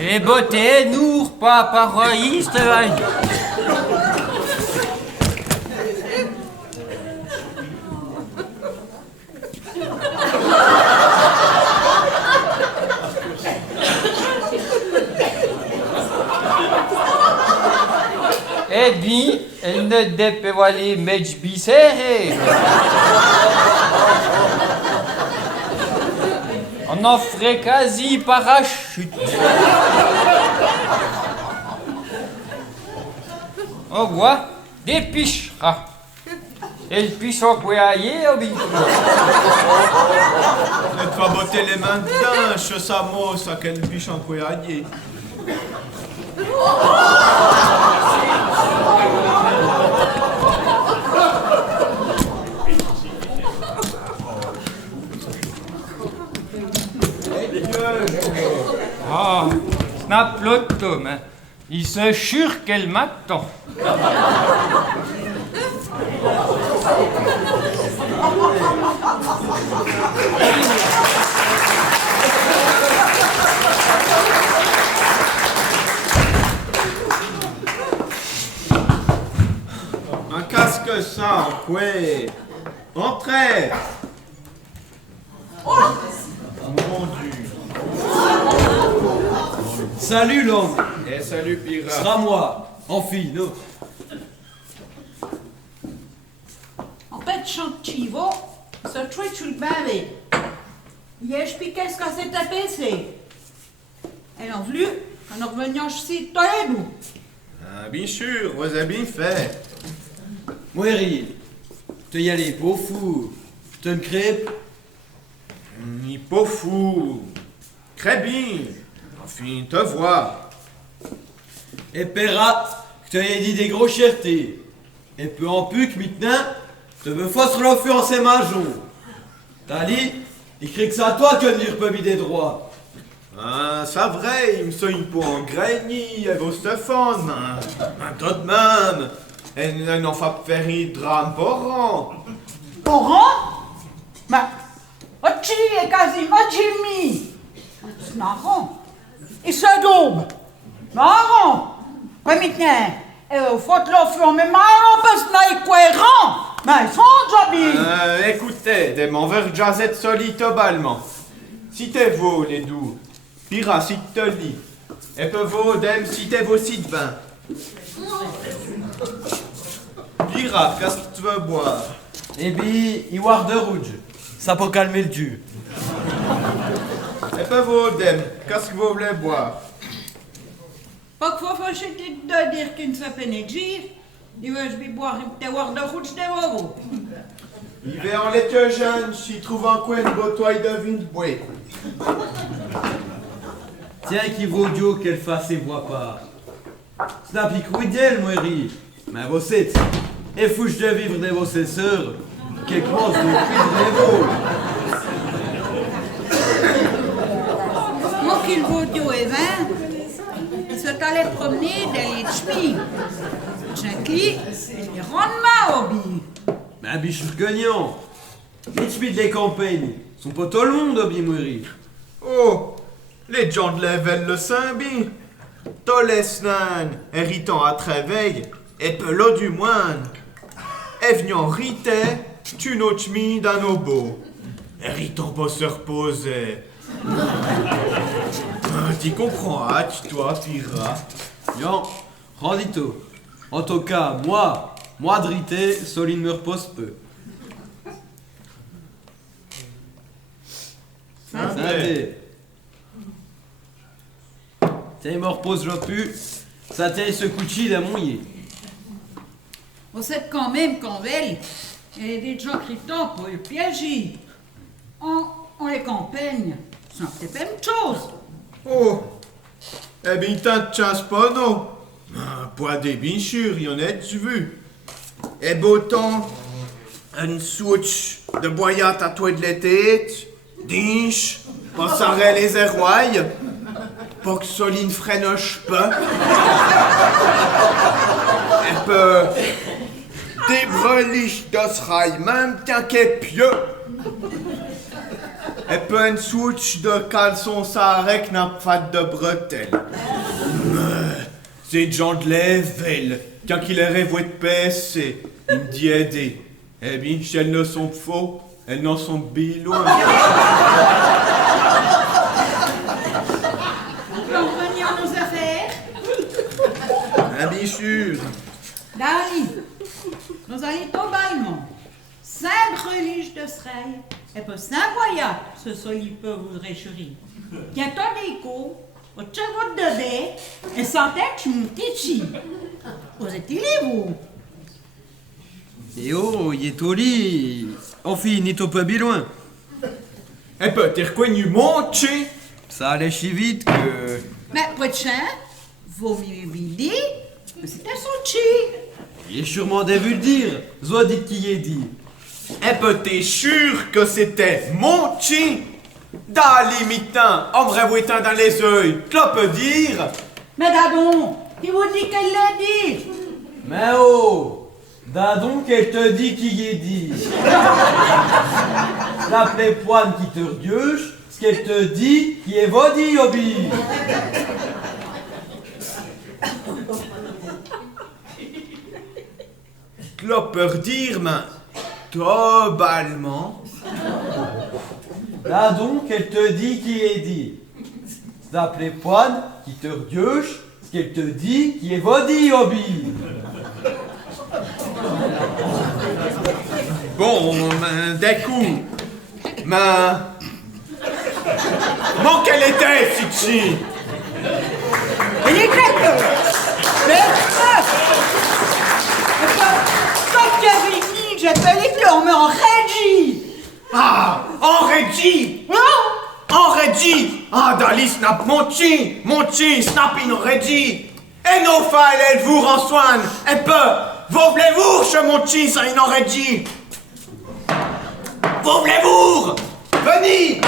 Les beautés n'ourent pas paroïste. Eh bien, elle ne dépevoilait mèche bisséré. On en ferait quasi parachute. On voit des picheras. Et le pichon couaillé, au bitou. Elle te va botter les mains dedans, je sa mosse à quel biche en couilladier. Ah, snap l'auto, mais il se jure qu'elle m'attend. Un casque ça, quoi. Entrez. Mon Dieu. Salut l'homme. Et salut Ce pirate. sera moi. En fille, non. En fait, chantivo, ce truc tu le bavais. Hier, je piquais ce que c'était PC. Elle en venu, en revenant ici, toi et nous. Ah, bien sûr, vous avez bien fait. Moiri, te y aller, pauvre fou. Te me crêpe. Ni pas fou. Très bien. Enfin, te vois. Et Perra, que te y dit des gros chertés. Et peu en puc maintenant, te veux fausse l'influencer ma joue. T'as dit, il crie que c'est à toi que venir peut des droits. Ah, c'est vrai, il me soigne pour en grigny, et vos Stéphane. Un tas de même. Et n'en fait pas faire un drame par an. Laurent? Mais, tu est quasiment Jimmy. C'est marrant. Il se double. Marrant. Mais maintenant, il faut l'offrir, mais marrant parce qu'il est cohérent. Mais ils sont Jobby. Écoutez, des mauvais jazzette solide totalement. Citez-vous, les doux. Pira, si te lis. Et peu vous, dem, citez-vous si de vin. Pira, qu'est-ce que tu veux boire? Et bien, il voir de rouge. Ça peut calmer le dieu. Et peu vous, dem, qu'est-ce que vous voulez boire? Pas qu'il faut fâcher de dire qu'il ne se pénètre. Il veut que je boire un petit word de rouge de vous. Il va en l'été jeune, s'il trouve un coin de botoie de vin de bois. Tiens, qui vaut Dieu qu'elle fasse ses voix pas. Snap y crouidel, moiri. Mais vous êtes, et fouche de vivre de vos sœurs, quelque chose de plus de vous. Moi qu'il vaut Dieu et vin, il se allait promener dans les chemins. Gently, il rentre ma hobby. Mais un bichou gagnant. Les chemins des campagnes sont pas tout le monde, bien mourir. Oh, les gens de Level le Saint-Bi. Tolesnan, héritant à Tréveil, et pelot du moine. Evnian rite, tu nochmi d'un obo. Héritant pas se reposer. Tu comprends, tu toi, pira. Yan, rendito. En tout cas, moi drité, Soline me repose peu. Santé. T'es me repose je pu, ça t'est ce couchi d'un mouillé. Vous êtes quand même convaincus. Il y a des gens qui tombent pour le piéger. On les campagne. C'est peut-être la même chose. Oh, eh bien, t'as de chance pas, non? Pas des bien sûr, y en a tu vu. Et beau temps, une souche de boyat à toi de l'été, dinche, passerait les erroilles, pour que Soline frénoche pas. Et peut des breliches d'osrail, même tant qu'est pieux. Et peut une souche de caleçon sarec n'a pas de bretelles. C'est Jean de Lével, quand il est rêvé de PC, il me dit aider. Eh bien, si elles ne sont faux, elles n'en sont bien loin. On revenir à nos affaires. Ah, bien sûr. Dali, nous allons totalement. 5 religes de Srail, et pas 5 voyages, ce soli peu vous réchérir. Il y a ton écho, au chevaux de dé, et sans tête, mon tichi. Vous êtes-il, vous? Et oh, il est au lit. Enfin, il n'est pas bien loin. Eh ben, t'es reconnu monté. Ça allait si vite que... Mais prochain, vaut mieux lui dire que c'était son chi. Il est sûrement des vu le dire. Zo dit qui est dit. Eh ben, t'es sûr que c'était monté? Dali, mitin, ombre bouetin dans les yeux, tu peux dire? Mais d'abord, il vous dit qu'elle l'a dit. Mais oh, donc elle te dit qui est dit. L'appelée poine qui te redieuche, ce qu'elle te dit qui est vodi, obi. Tu peux dire, mais totalement. Là donc, elle te dit qui est dit. L'appelée poine qui te redieuche, ce qu'elle te dit qui est vodi, obi. Bon, ben, d'un coup, mais... Mon qu'elle était, Fichi? Elle est quelque. Mais comme tu avais dit, j'appelais que l'on met en régie. Ah, en régie! Non? En régie! Ah, Dali, snap, monti, snap, in régie! Et nos files, elles vous rensoignent! Et peu, vous voulez-vous, chez monti, ça, in régie? Vous voulez-vous? Venez!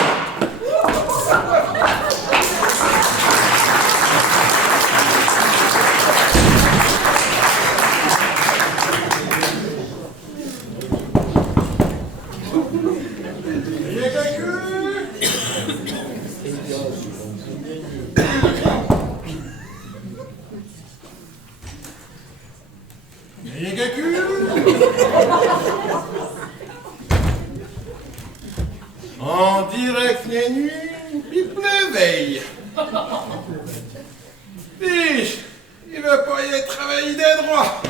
En direct les nuits, il pleuvait. Biche, il veut pas y travailler des droits.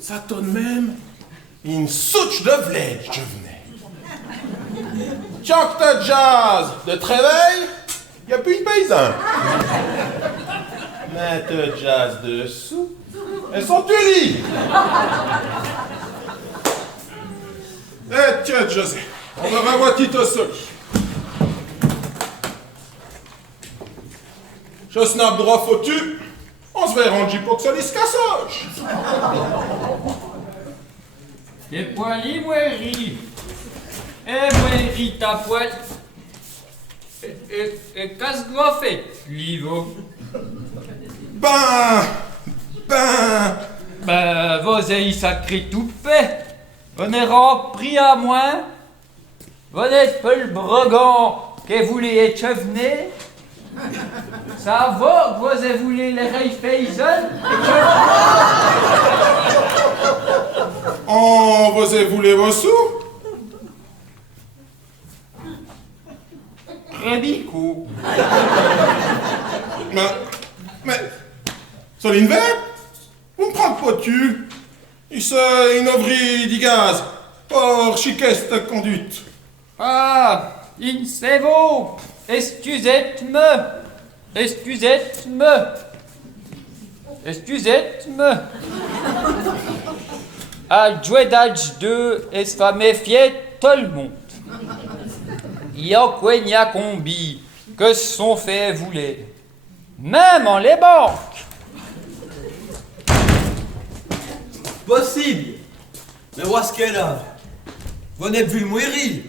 Ça donne même une souche de vlège, je venais. Chante de jazz de Tréveil, y a plus de paysan. Mais de jazz dessous, elles sont unies. Eh tiens, José, on va revoir Tito Soli. Je snap droit foutu, on se verra en pour que ça se cassoche. T'es poili, moueri. Eh, moueri, ta poêle. Et casse-toi fait, Livo. Ben, vous avez sacré tout fait. On est rempli à moins. Vous n'êtes pas le brigand que vous les chevenez? Ça va, vous avez voulu les Reichspaysans? On vous a voulu vos sous? Très bico. Mais, Soline Vert, vous me prenez pas tu? Il se une ouvrier du gaz, pour chiqueste conduite. Ah, il c'est vous. Excusez-moi. À jouer d'âge 2, et se va méfier tout le monde. Il y a quoi n'y a combi que sont fait vouler. Même en les banques. Possible. Mais où est-ce qu'elle a? Vous n'avez vu le mouiri?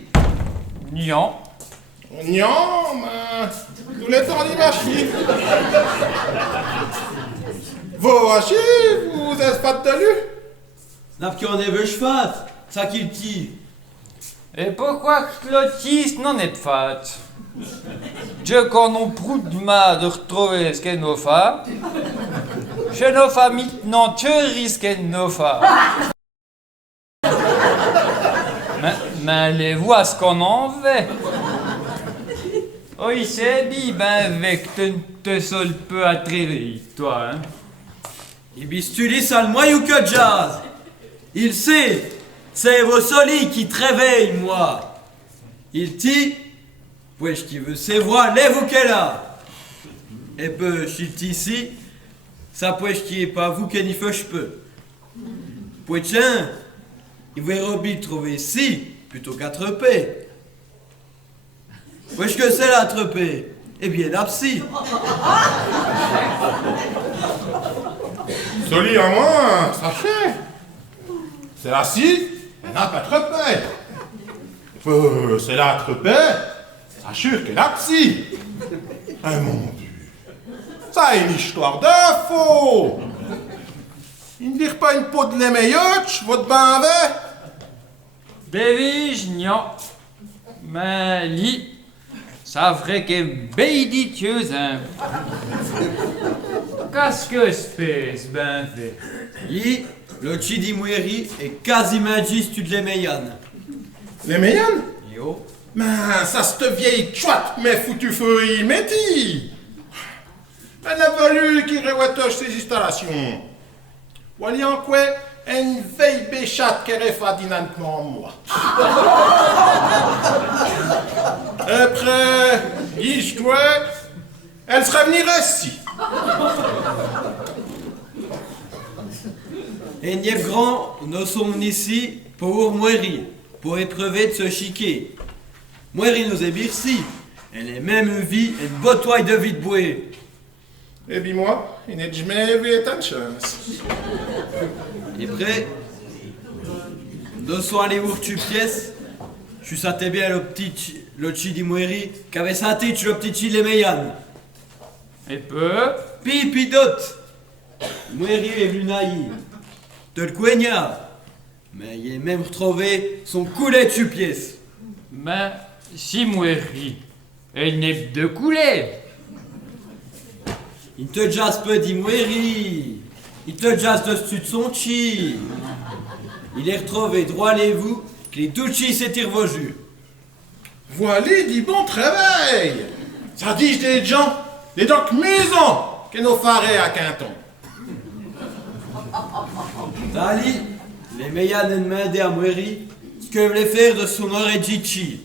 Non. Non, mais tous les temps des machines. Vos machines, vous êtes pas de lui? N'a qu'on est vu cheval, ça qu'il tire. Et pourquoi que Clotis n'en est pas? Dieu qu'on en proute de retrouver ce qu'est nos femmes. Chez nos familles, non, tu risques nos femmes. Mais allez-vous à ce qu'on en fait? Oui, c'est bien, ben, avec te seul peu à tréver, toi, hein. Et bistuli ça le moyou que jazz. Il sait, c'est vos solis qui te réveillent, moi. Il dit, ouais, je qui veux c'est voix, lève-vous qu'elle a. Et peu, je suis ici, ça peut qui est pas vous qui n'y fait je peux. Puis tiens, il va Roby trouver ici, plutôt qu'à treper. Wesh que c'est la treper? Eh bien, la psy. Soli à moi, ça fait. C'est la scie, elle n'a pas trepé. C'est la trepé, ça sûr qu'elle a psy. Ah mon Dieu, ça est une histoire de faux. Il ne vire pas une peau de l'émeilloche, votre bain avec? Bévige, non. Mais li, ça vrai qu'est béditieuse, hein. Qu'est-ce que c'est, ben fait? Yi, le chidi moueri est quasi magis tu de l'émeillane. Les meilleures? Yo. Mais ça se te vieille chouette, mais foutu feu y métis. Elle a fallu qu'il rewatoche ses installations. Wally en quoi, une veille béchate qui refa dynamiquement en moi. Après, dis-toi, elle serait venue ici. Et Nief Grand, nous sommes ici pour mourir, pour éprouver de se chiquer. Mourir nous est birsi, elle est même vie, une botoie de vie de bouée. Et puis moi, il n'est jamais vu tant de chance. Et près, nous sommes allés voir tu pièce, je suis saté bien le chidi moueri, qu'avait saté le petit chidi les meillan. Et peu, Pipi d'autres. Moueri est venu naïr. De le coignard. Mais il est même retrouvé son coulet de pièce. mais si moueri, elle n'est de couler. Il te jazz peu dit moueri. Il te jazz dessus de son chi. Il est retrouvé droit les vous que les douchis s'étaient revojus. Voilà, dit bon travail. Ça dit des gens, des docs maison, que nous ferait à Quinton. Dali, les meilleurs ne demandaient à Moueri ce que voulait faire de son orejichi.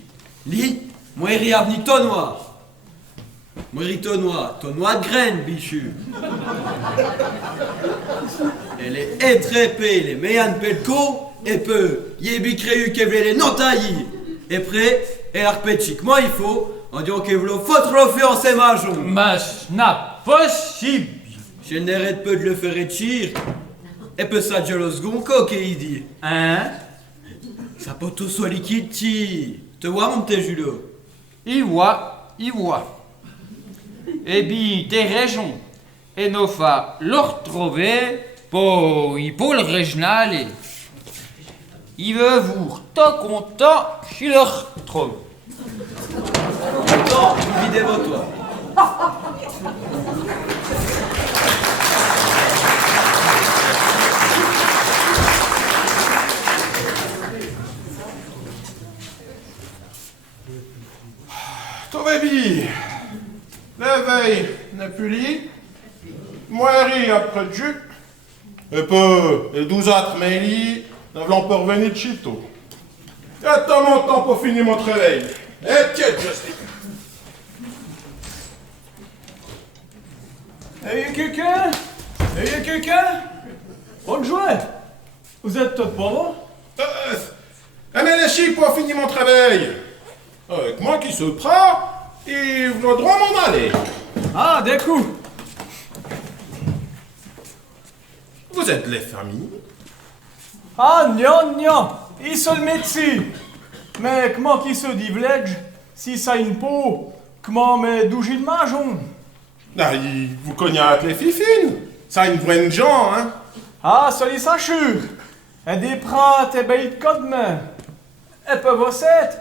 Li, Moueri a venu tonnoir. Moueri tonnoir de graines, bichu. Elle est étrépée, les meilleurs pelco, et peu, yébi créu qu'elle voulait les non taillis. Et près, elle a repétit moi il faut, en disant qu'elle voulait foutre le feu en ses mages. Mais ce n'est possible. Je n'arrête peu de le faire échir. Et peu ça de le second coq et il dit. Hein? Ça peut tout soit liquide, te vois mon petit Julio? Il voit. Eh bien, des régions. Et nos fa le retrouver pour le régional. Il veut vous tout content, je le retrouve. maintenant, vous videz vos toits. Tovebi, l'éveil n'est plus lit, moiri après du jus, et peu, et 12 autres mêlis, ne vont pas revenir de chito. Et attends mon temps pour finir mon réveil. Et tiens, Justin. Ayez quelqu'un Bonne journée. Vous êtes tous pauvres? Mais les chiens pour finir mon réveil. Avec moi qui se prend, il voudra m'en aller. Ah, des coups. Vous êtes les familles? Ah, non, ils sont le médecin. Mais comment qui se dit village si ça a une peau? Comment mais d'où j'ai le majon? Ah, vous connaissez les fifines? Ça a une vraie gens, hein? Ah, ça les sachur. Et des prates et belles de main. Et peu vos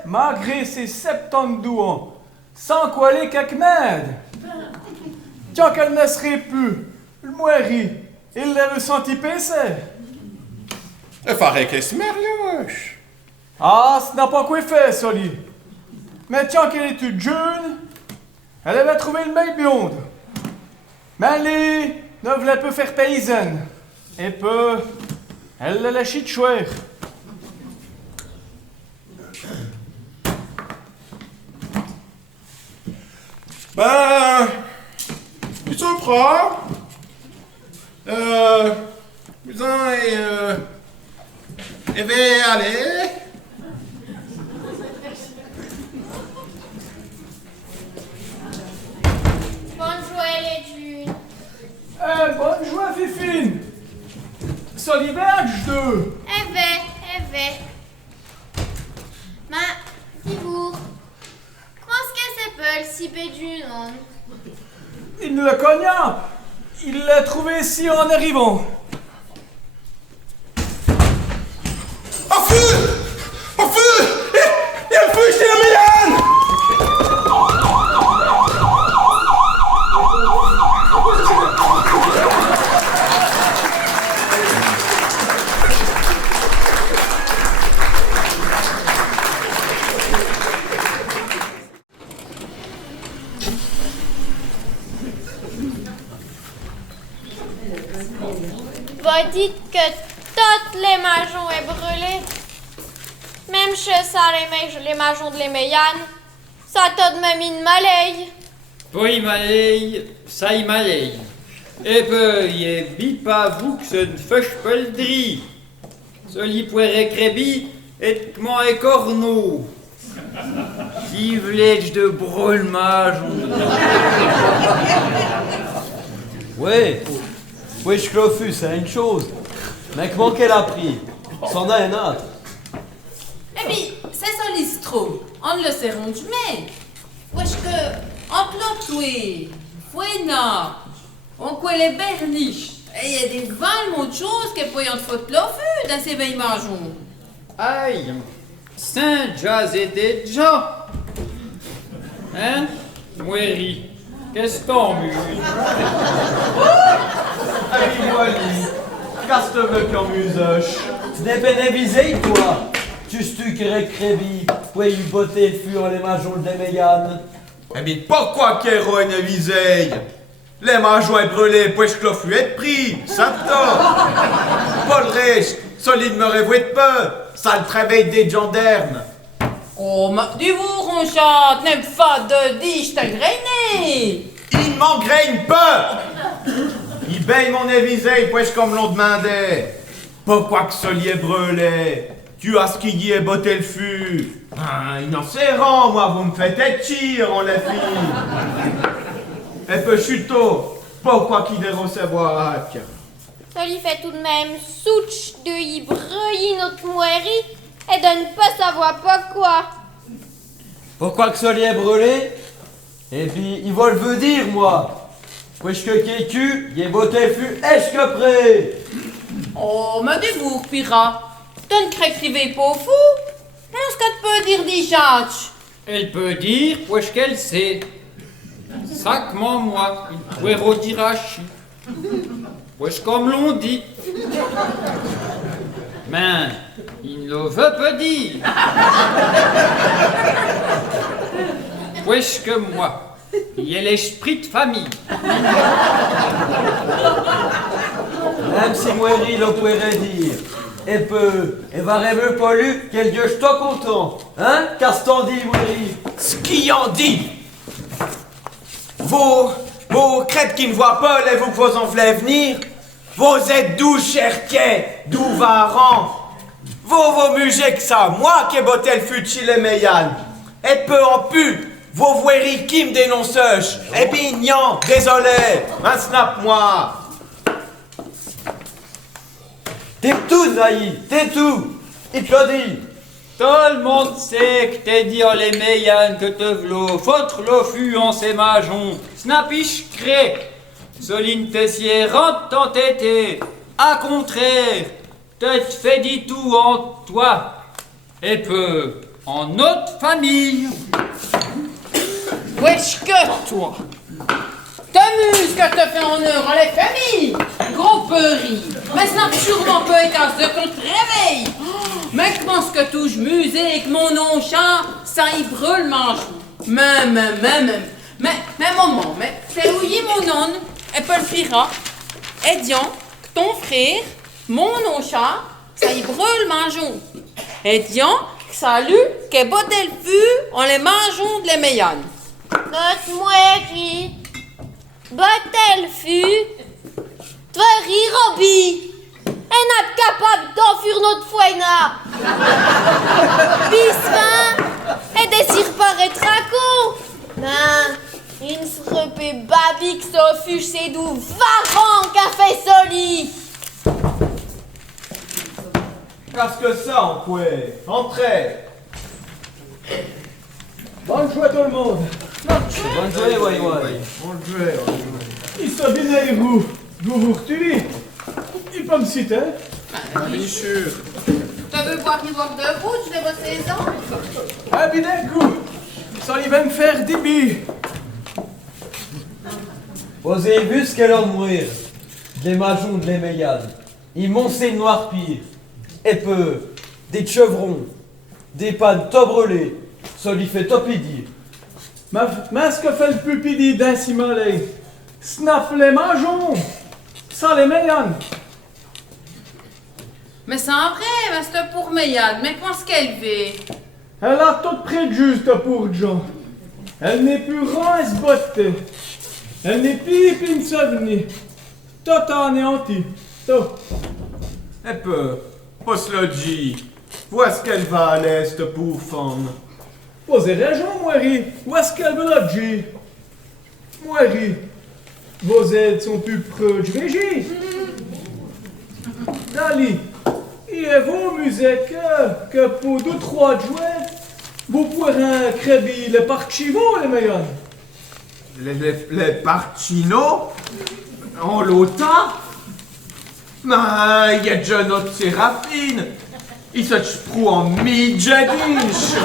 malgré ses 72 ans, sans quoi les quelques mèdes. Tiens qu'elle ne serait plus, le moiri, il l'a ressenti passer. Il faudrait qu'elle se marie. Ah, ce n'a pas quoi fait, Soli. Mais tiens qu'elle est toute jeune, elle avait trouvé le mec blonde. Mais elle ne voulait pas faire paysanne. Et peu, elle l'a lâché de chouer. Ben, il se prend. Il va aller. Bonne journée, les dunes. Bonne joie, Fifine. Soliberge 2. Eh Mais, dis-vous, comment est-ce que s'appelle si bédune, non? Il le cogna. Il l'a trouvé ici en arrivant. Au feu! Au feu! Il y a le feu chez la Mégane! Va dites que toutes les maisons est brûlées. Même chez ça, les maisons de les Méyanes, ça t'a de même une malaye. Poi malay, sai malay. Et peu, y pas vous que ce ne fâche pas le dri. Soli poire crébi, et comment est corneau. Qui village de brûlemage. Oui, je clofus, c'est une chose. Mais comment qu'elle a pris? C'en a un autre. Eh bien, c'est ça l'histoire. On le sait rendu, mais. Wesh que, en plotoué, fouena, on quoi les berniches. Et il y a des valements de choses qui pourraient en foutre l'offus dans ces vieilles maisons. Aïe, Saint-Jazz était déjà. Hein? Moueri, qu'est-ce que t'en mue? Allez, Wally, qu'est-ce que tu veux qu'on musoche? Tu n'es pas névisé, toi. Tu stu qui récrévis, pour y botter le fur les majols des Méyanes. Eh bien, pourquoi qu'héros est visé? Les majots est brûlés, puis je clofu être pris, ça te Paul Rich, solide me révouit de peu, ça le travail des gendarmes. Oh, ma du vous, ronchate, n'aime pas de diche, t'as grainé. Il m'engraine peu! Il baille mon évisé, puis comme l'on demandait. Pourquoi que solier brûlé? Tu as ce qui y est botté le fût. Ah, il en sait rang, moi, vous me faites échir, on les filles. Et peu chuto, pourquoi qu'il est recevoir? Ça lui fait tout de même souche de y brûler notre moirie et de ne pas savoir pourquoi. Pourquoi que ça est brûlé? Et puis, il va le veut dire, moi. Puisque Kéku, il est botté le fût, est-ce que prêt? Oh, mais du vous, Pira. T'as une crêpe privée pour fou? Qu'est-ce que tu peux dire des gens? Elle peut dire, wesh qu'elle sait. Sacrement moi, il pourrait redirachi. Wesh comme l'on dit. Mais, il ne le veut pas dire. Wesh que moi, il y a l'esprit de famille. Même si Moiri le pourrait dire, elle va rêver pas lu quel Dieu je t'en content. Hein? Qu'est-ce t'en dis, Moiri? Ce qui en dit. Vos crêtes qui ne voient pas, les vous vos enflets venir. Vos êtes d'où cherquet, d'où varan. Vos musées que ça, moi qui ai botté le fut chez les Meyan. Et peu en pu, vos voiries qui me dénoncent. Et bignan, désolé, un snap moi. T'es tout, Zaï, t'es tout. Il te l'a dit. Tout le monde sait que t'es dit en les meillannes que te v'lo, votre lo fut en ses majon, snapiche crée, soline tessier rentre dans tété, à contraire, te fait dit tout en toi, et peu en notre famille. Wesh que toi! T'amuses que te fait honneur en les familles! Gros peurie! Mais ça n'a sûrement pas été à ce qu'on te réveille! Mais comment ce que touche musique, mon nom chant, ça y brûle manche! Mais, maman, mais c'est où y est mon nom, et pas le pira, et diant que ton frère, mon nom chat, ça y brûle mangeon! Et diant que salut, que botel fut, on les mangeons de les meillannes! Notre moirie, bottel fut, toi Robbie, et n'a capable d'enfuir notre foina. Bisvin, et désire paraître à coup. Ben, il ne serait pas babi que ça fût c'est d'où varan qu'a fait soli. Qu'est-ce que ça, en coué? Entrez. Bonne joie tout le monde. Bonne journée, Wai. Il s'est bien vous retuez. Il peut me citer. Bien sûr. Tu veux boire une boire de rouge de vos saisons? Ah, bien d'un coup. Ça lui va me faire des billes. Vous avez vu ce qu'elle a mourir? Des majons de les meillades. Ils montaient noir pire. Et peu, des chevrons, des pannes tobrelées. Ça lui fait topidir. Mais ce que fait le pupidi d'un simolé? Snap les mangeons. Ça les meillannes. Mais c'est un vrai, mais c'est pour Meyane. Mais comment est-ce qu'elle vit? Elle a tout près de juste pour John. Elle n'est plus rince botte. Elle n'est plus une souvenir. Tout anéanti. Tout. Et peu, Poslogi, où est-ce qu'elle va à l'est pour femme? Posez raison, Moiri. Où est-ce qu'elle veut la dire? Moiri, vos aides sont plus proches du Régis. Dali, il est vos musiques que pour 2-3 jouets, vous pourrez créer les parchivaux, les meilleurs. Les parchino? En l'automne? Mais il y a déjà notre Séraphine. Il se prend en mi-jadish.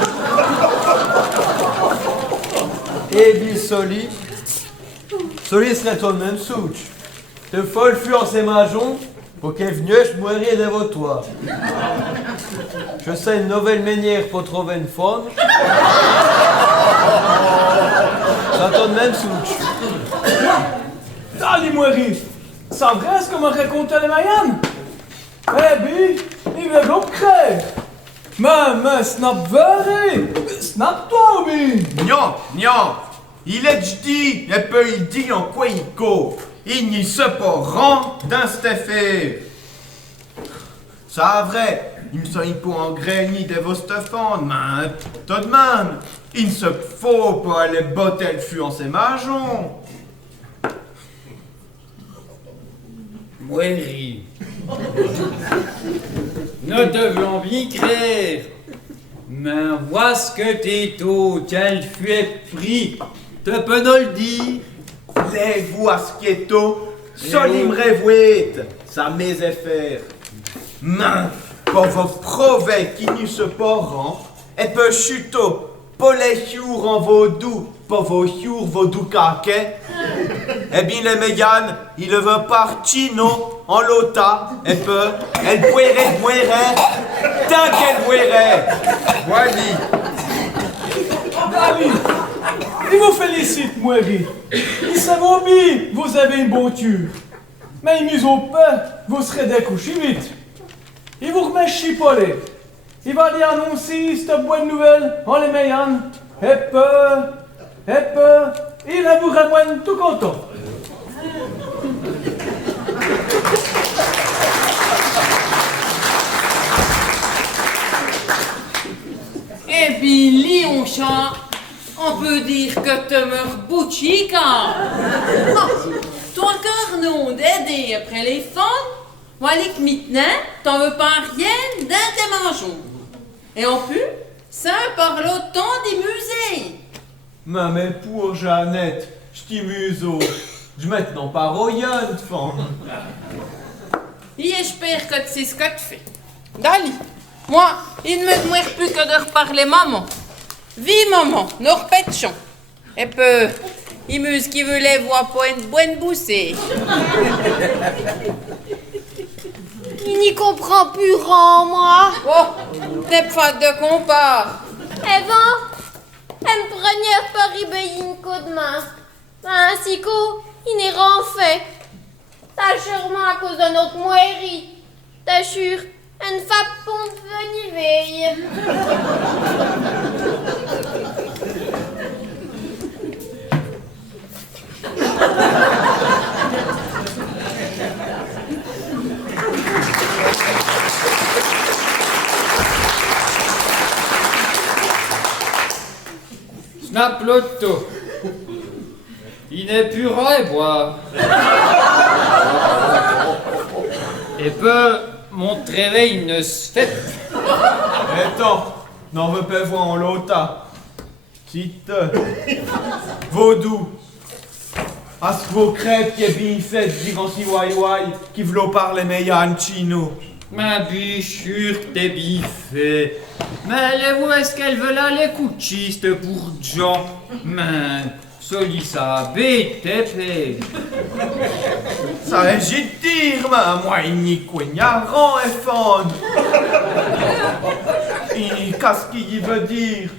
Et dit Soli serait toi le même souche. Te folle fut en ses majons pour qu'elle vienne mourir devant toi. Je sais une nouvelle manière pour trouver une femme. Ça donne même souche. Dali, Moiri, c'est vrai ce que m'a raconté les Mayan? Eh bien, il veut donc créer. Mais snap verré. Snap toi, oui. Non. Il est dit, et peu il dit en quoi il go. Il n'y se pas rend d'un steffé. Ça vrai, il me semble pour en grégner de vos Stéphane, mais tout de même, il ne se faut pas aller botter le fût en ses majons. Moirie. Nous devons bien créer. Mais vois ce que t'es tôt, quel fut pris. Te peux nous le dire. Les voix schietto, solim revuit, ça mes affaires. Mais, pour vos prouver qu'il n'y se pas rend, et peut chuto, Pas les jours en vaudou, pas vos jours vaudou caquet. Eh bien, les méganes, ils le veulent par chino, en lota, et peu, elle boirait, tant qu'elle boirait. Voilà. Dali, je vous félicite, Moiri. Ils savent bien, vous avez une bonture. Mais ils nous ont peur, vous serez découchés vite. Ils vous remettent chipolé. Il va lui annoncer cette bonne nouvelle en les meillant. Et peu, il vous rejoint tout content. Et puis, Lyon-Chat, on peut dire que tu meurs bouchique. Toi encore non d'aider après les femmes, voilà que maintenant, t'en veux pas rien dans tes mangeons. Et en plus, ça parle autant des musées. Mais pour Jeannette, je t'y museau. Je maintenant pas royan de femme. Et j'espère que tu sais ce que tu fais. Dali, moi, il ne me demande plus que de reparler maman. Vie maman, nous repétons. Et peu, il muse qui veut les voir pour une bonne boussée. Il n'y comprend plus grand, moi. Oh, t'es pas de compare. Evan, elle me prenait par une coup de main. Ainsi qu'il n'est rien fait. T'as sûrement à cause de notre moirie. T'as sûr, une femme pour venir veille. Snap l'auto. Il n'est plus rien boire. Et peu, mon réveil ne se fait plus. Attends, n'en veux pas voir en lota. Quitte. Vaudou. À ce vos crêpes qui est bien fait, dire en si wai qui v'l'ont parlé meilleur chino. Ma bichure que t'es biffé. Mais les où est-ce qu'elle veut aller couchiste pour Jean? Mais, solissa bête épée. Ça est, j'ai dire, mais moi, il n'y coignaran et fond. Et qu'est-ce qu'il veut dire?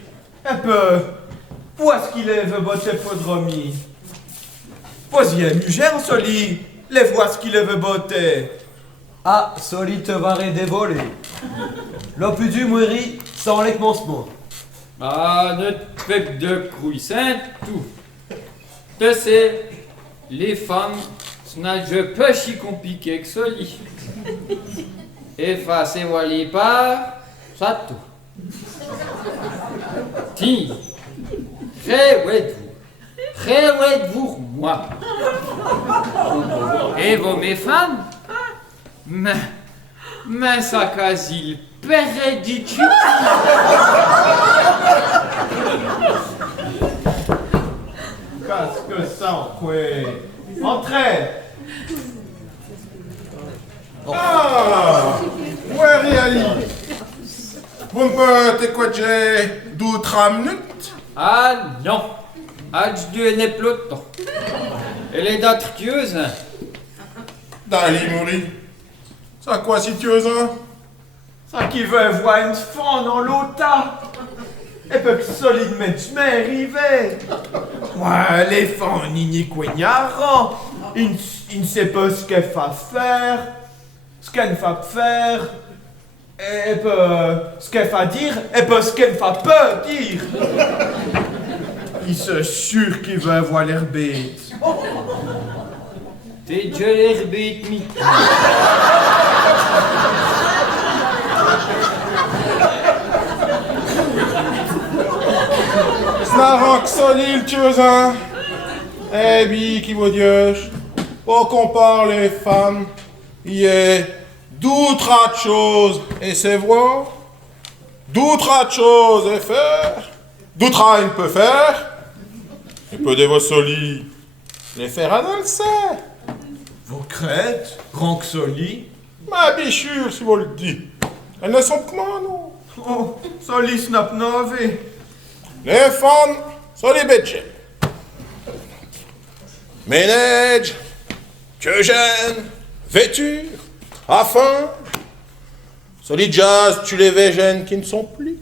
Un peu. Où est-ce qu'il est, veut botter podromi? Voici un mugère, soli. Les vois ce qu'il veut botter. Ah, Soli te va dévoler. L'opus du moiri sans les commencements. Ah, notre peuple de crouissant, tout. Tu sais, les femmes, ce n'a pas si compliqué que cela. Effacer voilà par, ça tout. Tiens, réouez-vous, moi. Et vous, mes femmes, mais ça quasi le père du cul. Qu'est-ce que ça en quoi? Entrez! Ah, ouais, Ali. Vous me pouvez quoi j'ai 12 minutes? Ah non, Age de n'est plus de temps. Elle est d'atrieuse. Dali, Mouri. Ça quoi si tu veux, hein? Ça qui veut voir une femme dans l'ota. Et peu que solide mais tu m'arrivais. Ouais, les femmes n'y coignaran. Il ne sait pas ce qu'elle va faire. Ce qu'elle va faire. Et peu ce qu'elle va dire. Et peu ce qu'elle va pas dire. Il se sûr qu'il veut voir l'air bête. T'es déjà l'air bête, mi. Snarak solide, tu veux, hein? Eh bien, qui vaut Dieu? Au compare les femmes, il y a d'autres choses et c'est voir, d'autres choses à faire, d'autres il peut faire, et peut de vos solis les faire à dans le sein. Vos crêtes, rank soli. Ma bichure, si vous le dites, elles ne sont que moi, non? Oh, soli snap nové. les femmes sont les budgets. Ménage, que gêne, vêture, afin. Sur les jazz, tu les végènes qui ne sont plus.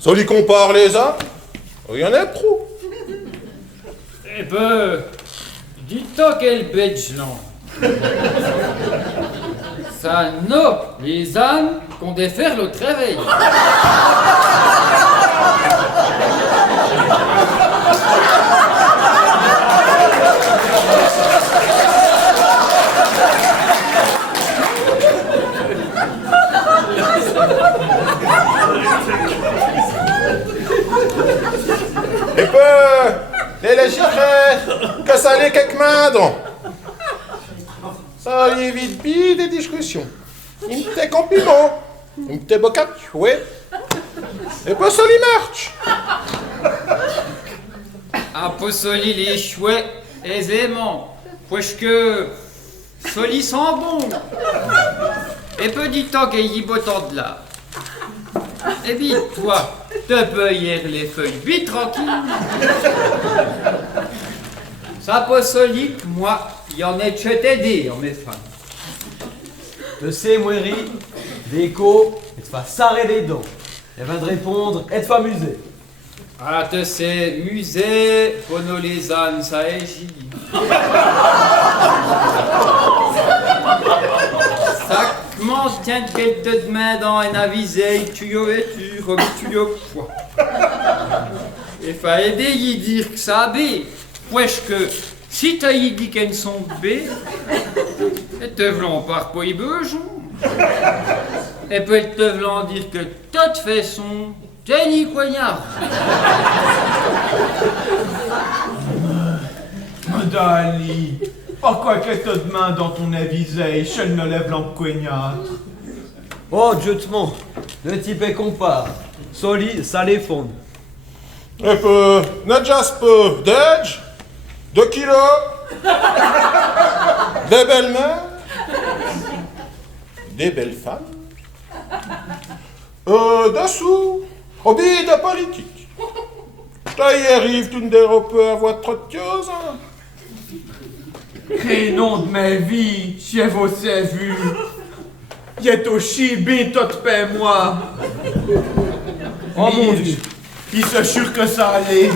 Sur les compare les hommes, il y en a trop. Eh ben, dis-toi quel bête non. Ça non, les âmes qu'on défaire le réveil. Et peu, les légères, que ça les quelques mains donc. Ça évite bien des discussions. Une petite compliment, une petite bocate, oui. Et pas ça les marche. Imposoli les chouets aisément, puisque soli sent bon. Et peu dit temps qu'il y botant de là. Et puis toi, te peux hier les feuilles vite tranquille. Ça pas solide, moi, il y en a que t'aider en mes fins. Je sais, Moueri, l'écho, et te va s'arrêter les dents. Elle va te répondre et te va amuser. Ah, te sais, musée, pono les ânes, ça agit. Ça commence, tiens, quelques mains dans un avisé, tu y es, tu y poids. Il faut aider y dire que ça B, wesh que si t'as y dit qu'elles sont B, et te v'lon par quoi y besoin. Et puis te v'lon dire que toute façon, t'es ni coignard. Dali, pourquoi que t'as de main dans ton avisé, je ne lève l'empoignâtre. Oh, jutement, le type est compare. Solide, ça les fonde. Et peu, ne jasse peu, d'edge, 2 kilos, des belles mains, des belles femmes, dessous, hobby de politique. Ça y arrive, tu ne dérapes à votre trop de choses, hein? Et nom de ma vie, j'ai vous vu. Y'a au chibi, tout paie moi. Oh mon Dieu, il se jure que ça allait.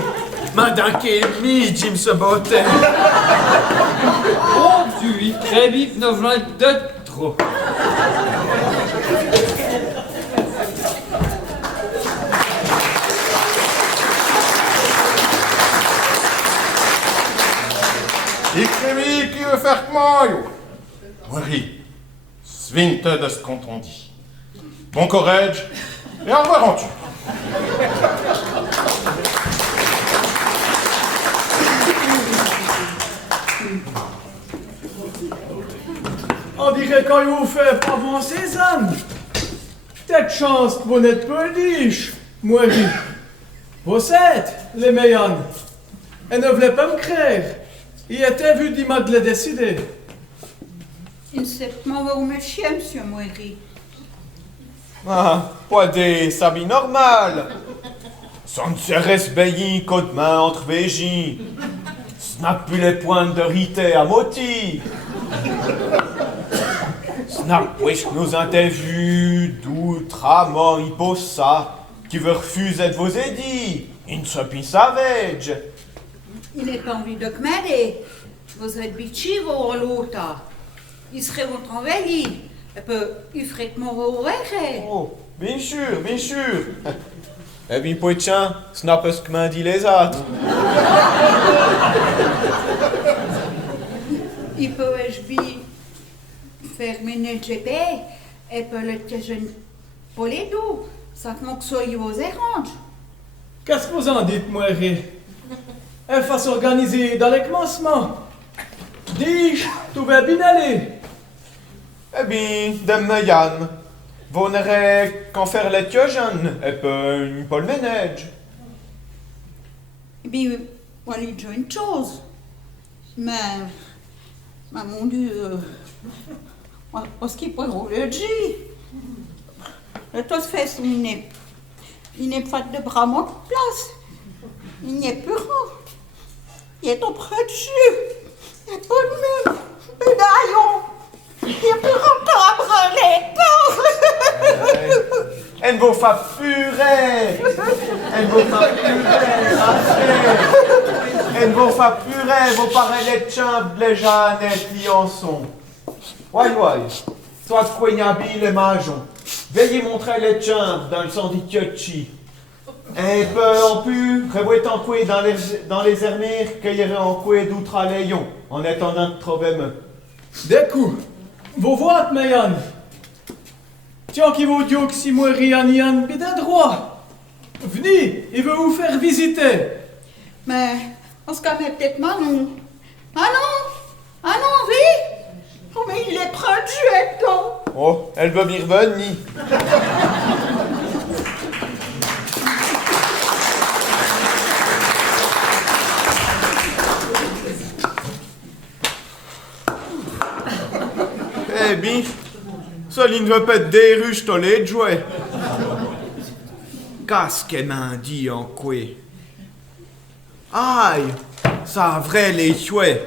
Madame Kémy, Jim se bottait. Oh, tu y très vite, nous v'là de trop. Écrivez qui veut faire que moi, yo. Oui, svinte de ce qu'on t'en dit. Bon courage, et au revoir en tu. On dirait qu'on vous fait pas bon sésame. Peut-être chance que vous n'êtes pas liche, moi oui. Vous êtes les meilleurs. Et ne voulez pas me croire. Il était vu d'y de le décider. Il ne sait pas où me chier, monsieur Moueri. Ah, pas des sabi normal. Ça ne serait bien qu'au main entre végis. Ce n'a plus les pointes de rité à moti. Ce n'a plus que nos interviews d'outrement hyposa qui veut refuser de vos édits. Il ne se pis savage. Il n'est pas envie de commander. Vous êtes bitchy, vous, l'autre. Il serait votre envahi. Et puis, il ferait que mon oreille. Oh, bien sûr, bien sûr. Eh bien, poitien, ce n'a pas ce que m'ont dit les autres. Il peut faire mener le GP et puis le jeune pour les dos. Ça manque soit aux éranges. Qu'est-ce que vous en dites, Moueri? Elle va s'organiser dans les commencements. Dis-je, tout va bien aller. Eh bien, demain, Yann, vous n'aurez qu'en faire les jeunes et puis pas le ménage. Eh bien, on lui dit une chose. Mais mon Dieu, parce qu'il peut rouler le G. De toute façon, il n'est pas de bras de place. Il n'y est plus rien. Il est auprès de jus. Il n'y a pas de même. Médaillon. Il n'y a plus rien à brûler. Elle vous fait purée. Elle vous fait purée. Elle vous fait purée. Vous parlez les chambres, les Jeannettes, Liançon. Ouais. Soit Quignabi, les magens. Veuillez montrer les chambres dans le syndicat-chi. Et peu en pu, revoit en coué dans les hermires, cueillir en coué d'outre à Léon, en attendant de trouver me. Des coups. Vous voyez, Mayan. Tiens, qui vous dit que si moi Rianian bidin droit. Venez, il veut vous faire visiter. Mais, on se calme peut-être Manon. Manon, oui. Oh, mais il est près de jus, donc. Oh, elle veut bien revenir. Eh bien, Soline veut pas des ruches, t'as les jouets. Qu'est-ce qu'elle m'a dit en quoi? Aïe, ça vrai les chouets.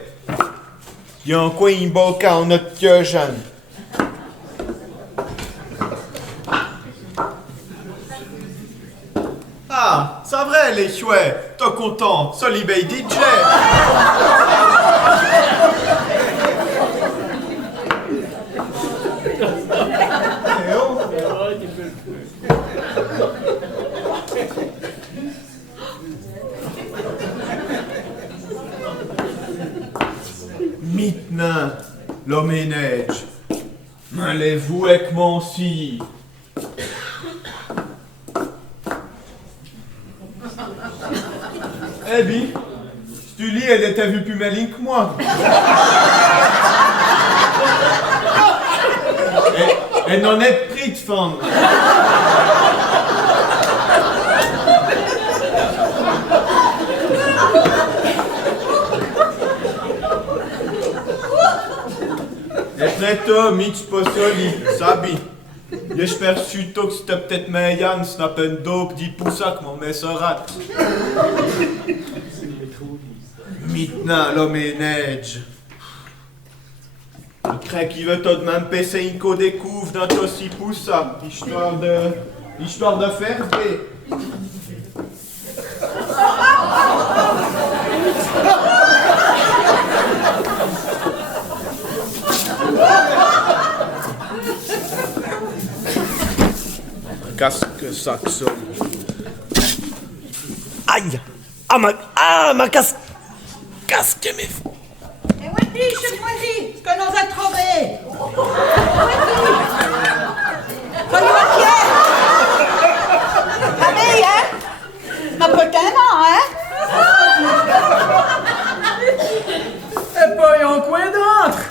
Il y a un quoi un boca en notre cœur jeune. Ah, ça vrai les chouets. T'es content, Solibé DJ. Maintenant, le ménage. Allez-vous avec mon si. Eh bien, si tu lis, elle était vue plus maligne que moi. Elle n'en est pris de femme. Et preto, Mitch Posoli, Sabi. J'espère surtout que c'était peut-être meilleur, ce n'a pas une dope, 10% que mon messerat. Maintenant, l'homme est neige. Je crains qu'il veut tout de même passer une co découvre dans ton 6%, histoire de faire des. Qu'est-ce que ça que ça? Aïe! Ma casse! Qu'est-ce que m'est fait? Et Wendy, je te dis ce que nous a trouvé. Soyez inquiets. Allez, hein? Ma putain, hein? Et pas y en quoi d'autre.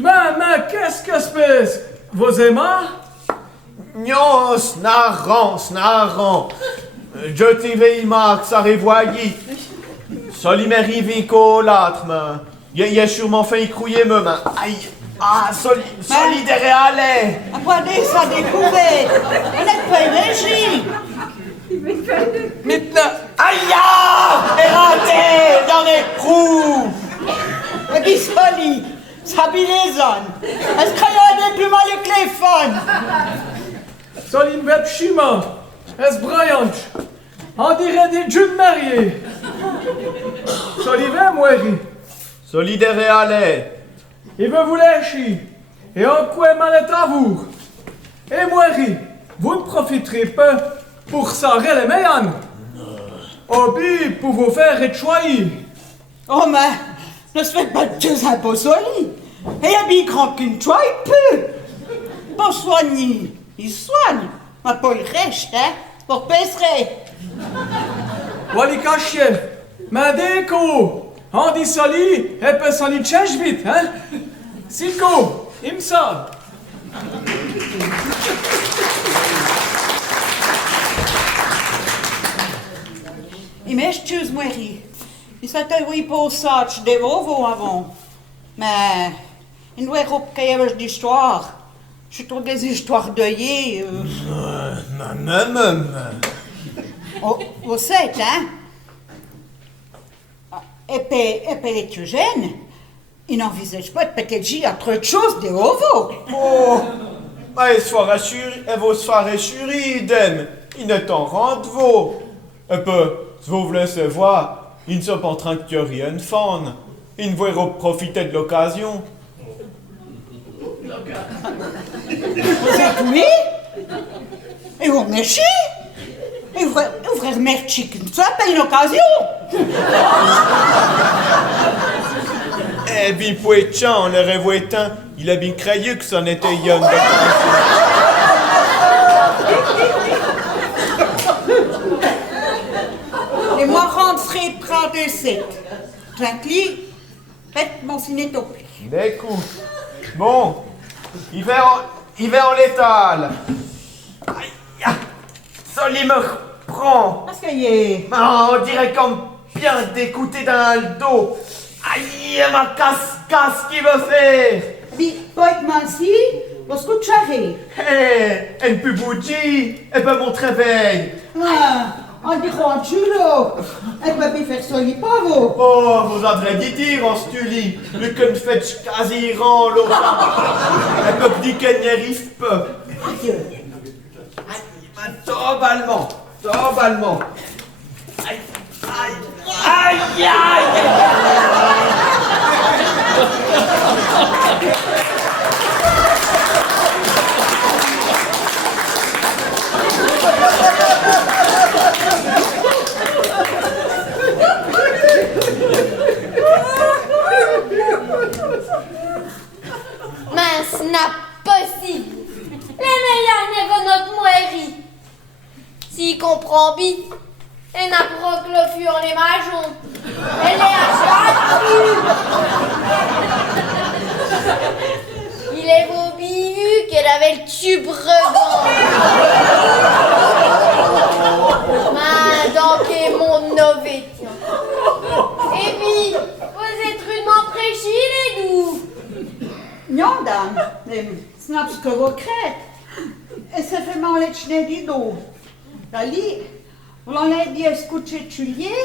Mais qu'est-ce que se passe? Vous aimez? Non, snarrant. Je t'y vais, Marc, ça révoyait. Ça lui m'arrive l'autre, mais. Il a sûrement fait y crouiller, me, mais. Aïe! Ah, solidaire allez! À quoi dire ça découvert? On n'est pas énergie. Maintenant, Aïe! Et raté dans les trous! On dit Soli, ça bille les zones. Est-ce qu'il y a des plus mal que les fans? Soline Web Shima, es Bryant, on dirait des jeunes mariés. Solivain, Moiri, Solidaire et allez! il veut vous lâcher. Et en quoi mal est à vous? Et Moiri, vous ne profiterez pas pour sarrer les meilleurs. Obi, pour vous faire échoyer. Oh, mais ne se faites pas de deux impôts Soli. Et il y a bien grand qu'une choix, il peut. Pour soigner, il soigne. Mais pas il reste, hein? Pour pêcher. Wali caché, ma déco, on dit Soli, et peut Soli change vite, hein? Silko, il me semble. Il m'excuse, Moiri. Il s'était oui pour ça, je dévoue avant. Mais, il doit avoir des histoires. Je trouve des histoires deuillées. Oh, vous savez, hein? et puis les plus jeunes, ils n'envisagent pas de packaging entre autre chose des ovo. Oh, mais vos se faire rassurer, idem. Ils ne t'en rendent vos. Un peu, si vous voulez se voir, ils ne sont pas en train de cueillir une faune. Ils ne vont profiter de l'occasion. Vous êtes oui? Et vous merci? Et vous frère merci comme ça, pas une occasion. Eh bien, Pouetchan, le révoitin, il a bien craigné que c'en était yon de Et moi, rentrer prendre des sept. Tranquille, faites mon cinétopie. Des coups. Bon, il va en l'étal. Aïe, Soli me reprend. Parce qu'il est... On dirait comme bien d'écouter dans le dos. Aïe, ma casse qui veut faire. Puis, pas être minci, parce que tu arrives. Hé, elle peut bouger, elle peut mon réveil. Ah, on dirait un chulo. Elle peut bien faire Soli, pas vous. Oh, vous avez dit dire en stuli. Le qu'on fait quasi rend l'autre. Elle peut dire qu'elle n'y arrive pas. Adieu. Tobalement. Aïe, aïe, aïe, aïe. Mince, n'a possible. Les meilleurs n'est que notre moirie. S'il comprend bien, elle n'a pas que le fur les majons. Elle est à il est beau vu qu'elle avait le tube revend. Donc est mon nové. Et puis, vous êtes rudement prêchis les doux. Non, dame, mais snaps que vous crête. Et ça fait mal les chenets du dos. Dali, vous l'en avez dit à se coucher tulier,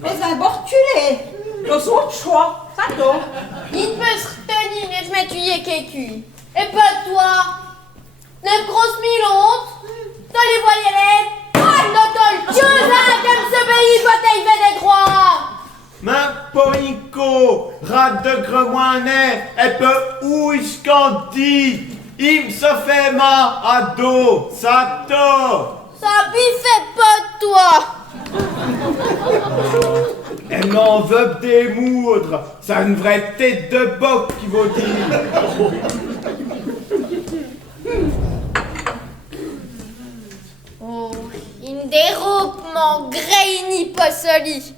mais un bortulé. Le autre choix, ça tombe. Il peut se retenir et je m'étuyer kécu. Et pas toi. Neuf grosses milontes. T'as les voyelles. Pas de l'automne. Dieu comme ce pays doit fait des droits. Ma Ponico, rate de gremoinet, elle peut où il dit. Il me se fait ma à dos, ça tord. Ça fait pas de toi. Elle n'en veut des moudres, c'est une vraie tête de boc qui vaut dire. Oh, une dérobe mon graini pas soli.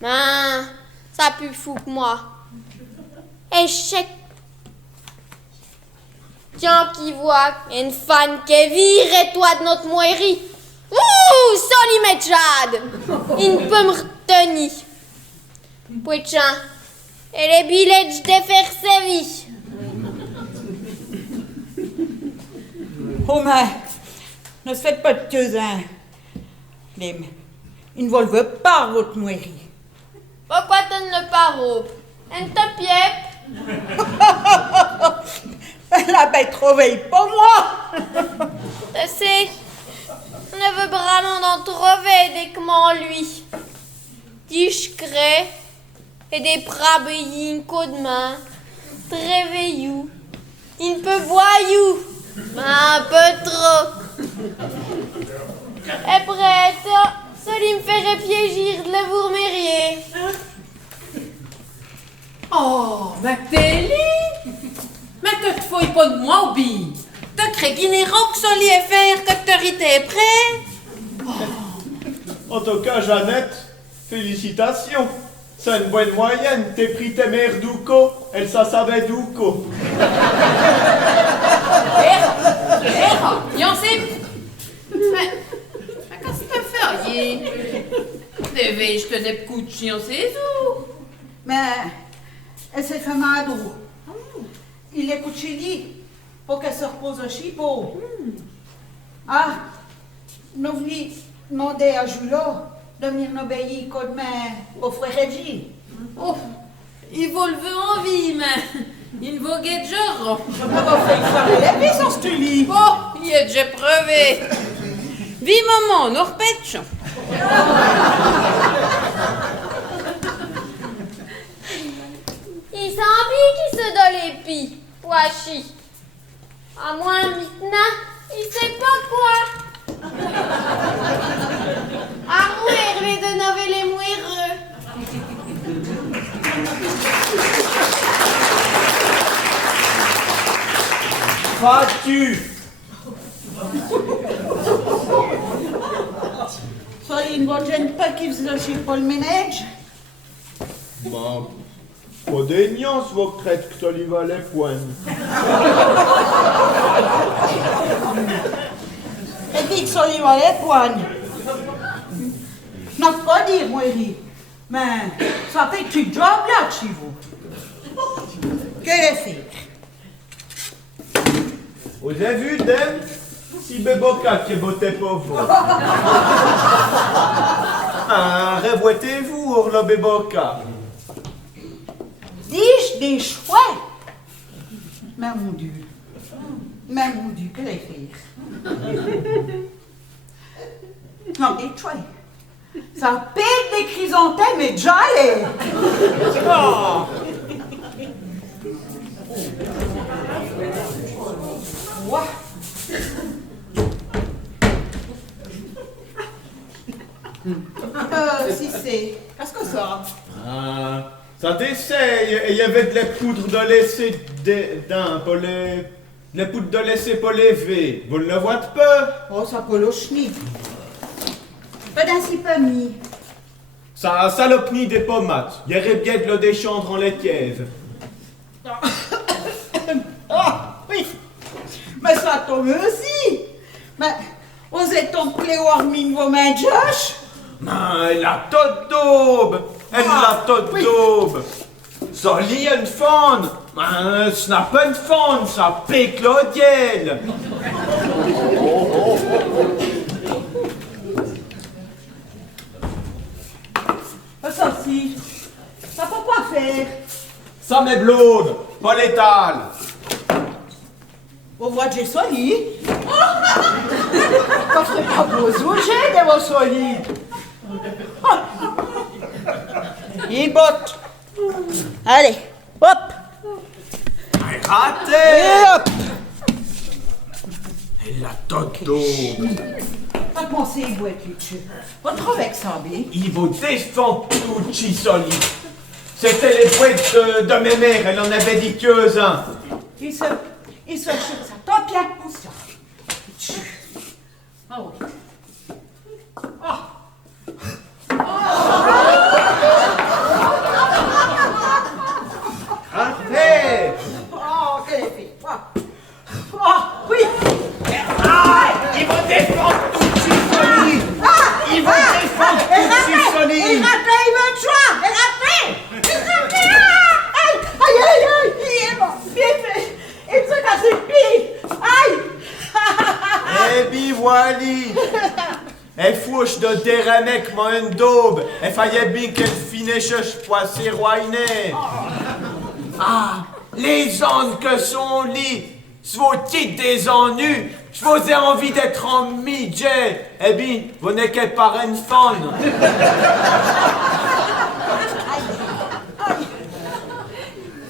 Ben, ça pue fou que moi. Échec. Tiens qui voit une fan qui vire toi de notre moirie. Ouh, soli méchade. Il ne peut me retenir. Pouetchan, et les billets de faire sa vie. Oh, mais, ne se faites pas de queusin. Il ne veut pas votre moirie. Pourquoi tu ne pas robe? Un topiep. La bête réveille pas moi. Tu sais, on ne veut vraiment d'en trouver des comment lui. Discret et des prabéines de main, très veillou. Il ne peut voyou, mais un peu trop. Et prête, celui me ferait piégir de la vourmérier. Oh, Mactélie! Mais tu te fouilles pas de moi, Obi! Tu crées qu'il n'est que ça lui est faire que tu t'es prêt? En tout cas, Jeannette, félicitations. C'est une bonne moyenne. T'es pris tes mères d'Ouko, elle ça savait d'Ouko. Y'en sais. Mais qu'est-ce que tu fais? Devais je te n'ai pas de chien, c'est où? Mais, elle s'est fait mal au dos. Il est couché lit pour qu'elle se repose au chipot. Ah, nous venons demander à Julot de venir nous obéir comme au frère Reggie. Oh, il vaut le veut en vie, mais il vaut guet genre. On va faire les sans ce lit. Oh, il est déjà crevé. Vie maman, nous repetch. Il semble qu'il se donne les pis, Wachi. À moins maintenant, il sait pas quoi. À mourir, les de nover les moireux. Vas-tu? Soyez une bonne jeune pas qui faisait chez Paul Ménage. Bah, pas d'aignance, vos crêtes que t'oliva les poignes. Et dit que ça lui va les poignes. N'a pas dire, moi, Eri. Mais ça fait que tu job là chez vous. Que les faire? Vous avez vu, Dem? Si Béboka qui bottait pas vous. Ah, revoitez-vous, Orlo Béboka. Dis-je des chouettes? Mais mon Dieu, que les faire? Non, des chouettes. Ça pète des chrysanthèmes et déjà les. Oh. Ouais. Si c'est. Qu'est-ce que ça? Ah, ça t'essaye. Il y avait de la poudre de laisser d'un pour les poudres de laisser pour lever. Vous ne le voyez pas? Oh, ça peut le chenille. Pas d'ainsi pas mis. Ça salopnie des pomates. Il y aurait bien de l'eau des chandres en les caves. Ah, oui. Mais ça tombe aussi. Mais, vous êtes en cléormine vos mains, Josh? Mais la tote d'aube. Elle la tote d'aube. Ça lit une faune. Mais ce n'est pas une faune, ça pique l'odiel. Ça si. Ça peut pas faire. Ça m'est blonde, pas létal. Vous voyez que j'ai soli? Ça ferait pas beau j'ai de vos solis. Il botte. Allez, hop. Raté. Et hop. Et la tote d'aube. Pas penser, vous êtes lutteux. Vous trouvez que ça bien? Il vous défend tout, Chisoli. C'était les boîtes de mes mères, elle en avait dit qu'eux-uns. Il se ça tombe bien pour ça. Ah oui. Raté. Oh, quelle fille. Oh, oui. Ah, il vous défend tout, Chisoli. Il vous défend tout, Chisoli. Il raté, il me tue. Il raté. Aïe, aïe, aïe. Il est mort. Bien fait. Il se casse le pied. Aïe. Eh bien, voilà. Elle fouche de déramek moi une daube. Elle fallait bien qu'elle finisse pour ses roinets. Ah, les ânes que sont lit, si vos titres des ennuis, je vous ai envie d'être en midget. Eh bien, vous n'êtes que par une faune.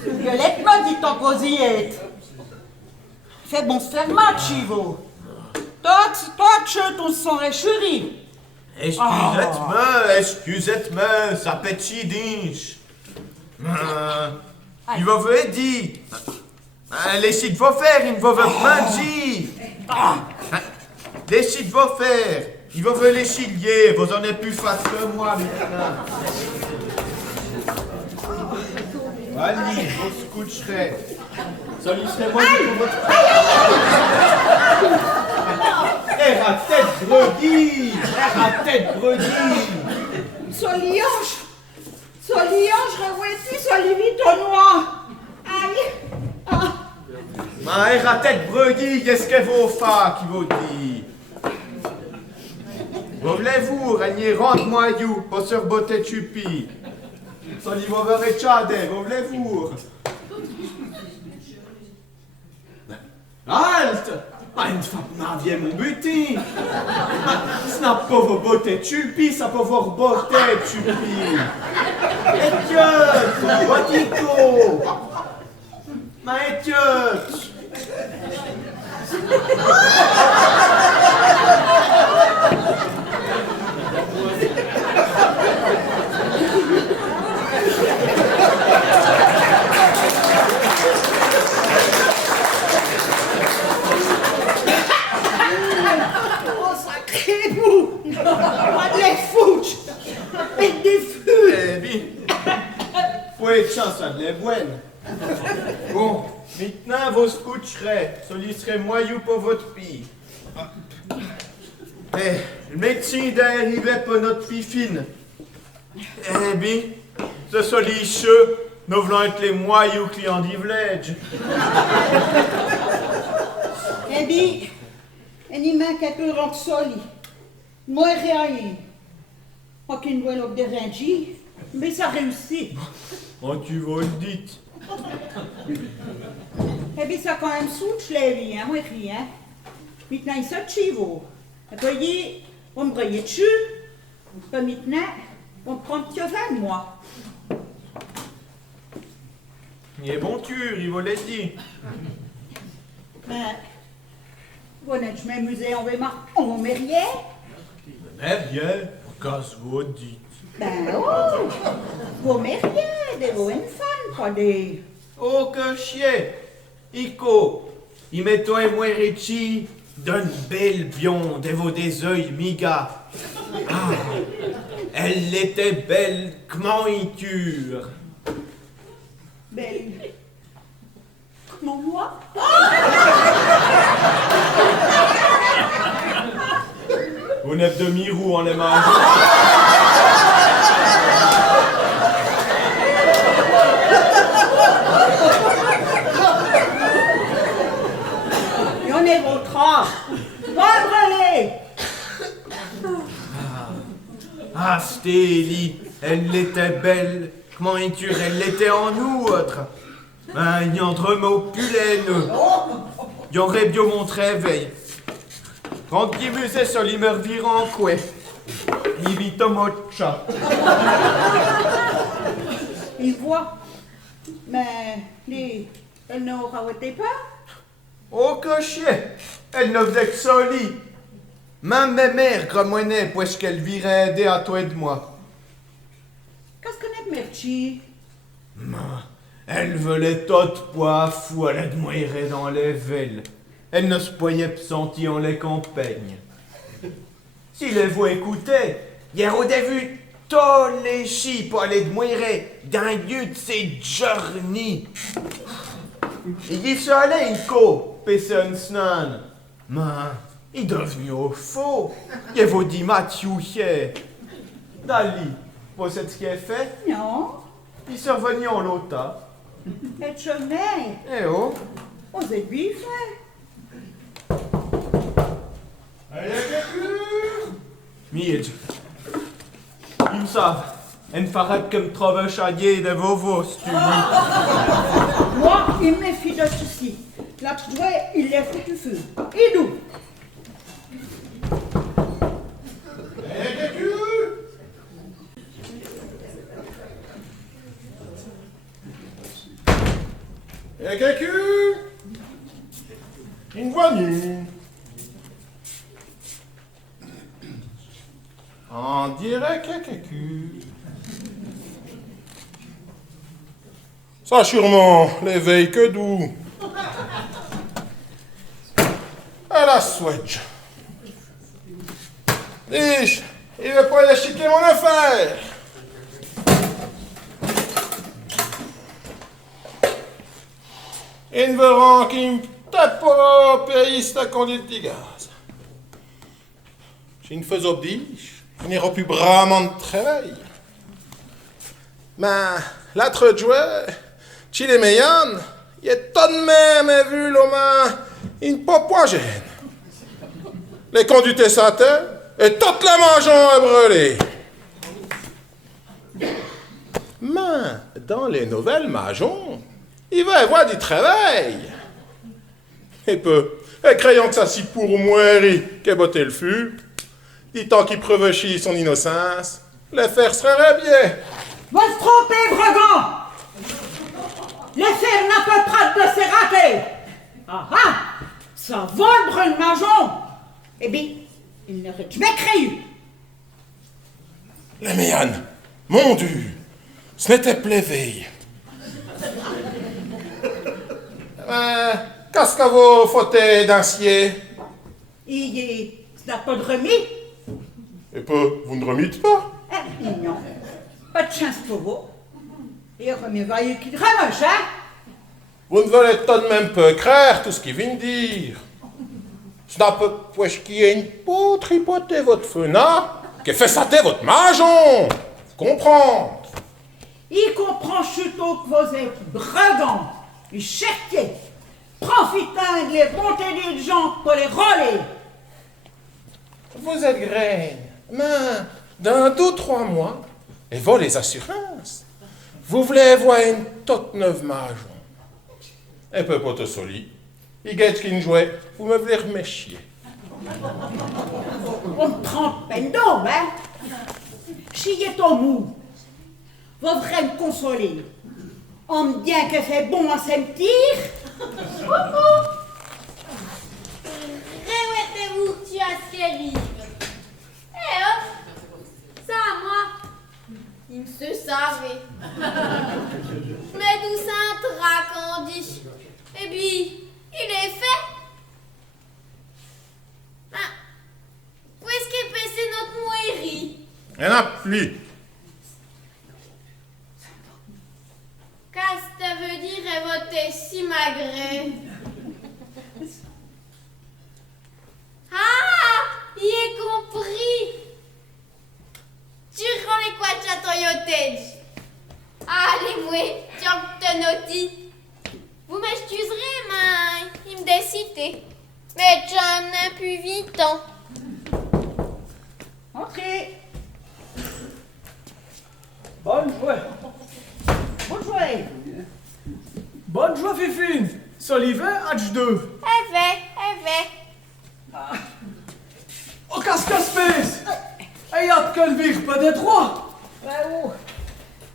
Violette m'a dit ton cosillette. Fais bon se faire match, Ivo. Toi, tu ton sang réchéri. Excusez-moi, ça petit dinche. Il va vous dire. Laissez de vous faire, il va vous manger. Laissez de vous faire. Il va vous laisser lier, vous en êtes plus face que moi maintenant. Allez, vous se coucherez. Sollicitez-moi pour votre... Elle a tête brebis! Elle a tête brebis! Soliange, revois-tu, Solivite au noir. Aïe. Ah. Ma elle a tête brebis, qu'est-ce que vous faites qui vous dit? Vous voulez-vous, Régnier, rentre-moi, you, pour se rebotter tupi. Soli vover et tchade, voulez-vous? Halt! Ein fapnavie mon buti! Snap pas vos bottes chupi, ça peut voir bottes chupi! Etiot! Botito! Ma etiot! Oh, sacré vous! Pas de les fouches! Et des feux! Eh bien, faut être chance à de les bonnes. Bon, maintenant vous scoucherez, celui serait moyou pour votre fille. Eh, le médecin d'arriver pour notre fille fine. Eh bien, ce solicheux, nous voulons être les moyous clients du village. Eh bien, il manque un peu de soli. Moi, rien. Aucune voix de Renji, mais ça réussit. Oh, tu vas le dire. Eh bien, ça quand même souche les vies, hein, moi, rien. Maintenant, il saute chez vous. Après, on me brille dessus. Puis maintenant, on prend un petit vin, moi. Il est bon tur, il va le dire. Ben, vous n'êtes jamais amusé, on va me rien. Mais bien, casse vous dites. Ben, oh, vous me rien, de vous une femme, pas des... Oh, que chier! Ico, il met toi et moi Richie d'une belle bion, de vos des yeux, miga. Ah, elle était belle, comment il tue. Belle. Comment moi? Vous n'êtes demi-roue en les mains. Et on est votre âge. Va brûler! Ah, Stélie, elle était belle, comment il tue, elle l'était en nous, autre. Ben, il y a entre mots pulaine. Il y aurait bien mon réveil. Quand il musait sur les meurtres en quoi. Il vit au mocha. Il voit. Mais, elle n'aura pas? Oh, que chier! Elle ne faisait que ça, lit. Même mes mères grommonaient, puisqu'elle virait aider à toi et de moi. Qu'est-ce qu'on a de merci? Elle volait toute poif ou elle admirait dans les villes. Elle ne se poignait pas sentir en les campagnes. Si les vous écoutaient, hier au début, tous les chis pour aller admirer d'un lieu de ces journées. Il y allait une co, personne snan. Mais, il est devenu au faux. Il vous dit Mathieu hier. Dali, vous savez ce qu'il a fait? Non. Il s'est revenu en lota. Et chemin. Eh oh. On s'est bien fait. Allez, Mide. Ils savent. En farad comme trouve chadier de vos si tu dis. Moi, il me méfie de ceci. L'autre doigt, il lève du feu. Et nous? Et quelqu'un? Une voiture. On dirait quelqu'un. Ça sûrement, l'éveil que doux. À la switch. Dich, il veut pas y acheter mon affaire. Il verra qu'il me tape pas pays de conduite de gaz. J'ai une fausse oblige, il n'ira plus bramant de travail. Mais l'autre joueur, Chile Meyan, il est tout de même vu l'homme, une pas gêne. Les conduites sentaient et toute la mangeons à brûler. Mais main dans les nouvelles maisons. Il va y avoir du travail. Et peu, et crayant que ça si pour mourir, qu'est botté le fût, dit tant qu'il prevechit son innocence, l'affaire serait bien. Va se tromper, Bregan! L'affaire n'a pas prête de se rater. Ah ah! Ça vole brune majon! Eh bien, il n'aurait jamais cru. Les méanes, mon Dieu, ce n'était plévé. Qu'est-ce que vous fautez d'ancier? Ce n'a pas de remis. Et peu, vous ne remites pas? Eh, non. Pas de chance pour vous. Et remis vailleux qui remoche, hein? Vous ne voulez tout de même pas craindre tout ce qu'il vient de dire. Ce n'a pas pour qu'il y ait une peau tripoter votre fenêtre, qui fait sauter votre majon. Vous comprenez? Il comprend plutôt que vous êtes brigand, et chertier, profitant de les bontés des gens pour les rôler. Vous êtes graine, mais dans 2 ou 3 mois, et vous les assurances, vous voulez voir une toute neuve majon. Un peu pas tout solide. Il guette qui ne jouait, vous me voulez reméchier. On me trompe peine d'ombre, hein? Chier ton mou. Vous voudrez me consoler. On me dit que c'est bon à sentir. Réouettez-vous, tu as ce livre. Eh oh, ça moi, il me se savait. Mais d'où ça tracandit. Et puis, il est fait. Ah, où est-ce qu'est passé notre moirie? Il n'y en a plus. Qu'est-ce que ça veut dire voter si magré? Ah, il est compris. Tu rends les quoi de château. Allez, moi, tu en te notis. Vous m'excuserez, mais il me décide. Mais j'en ai plus vite. Entrez. Bonne joie. Bonjour. Bonne joie, Fifine. Soliver, H2. Oh, qu'est-ce que c'est? Et y'a de quel vire pas des trois? Bravo.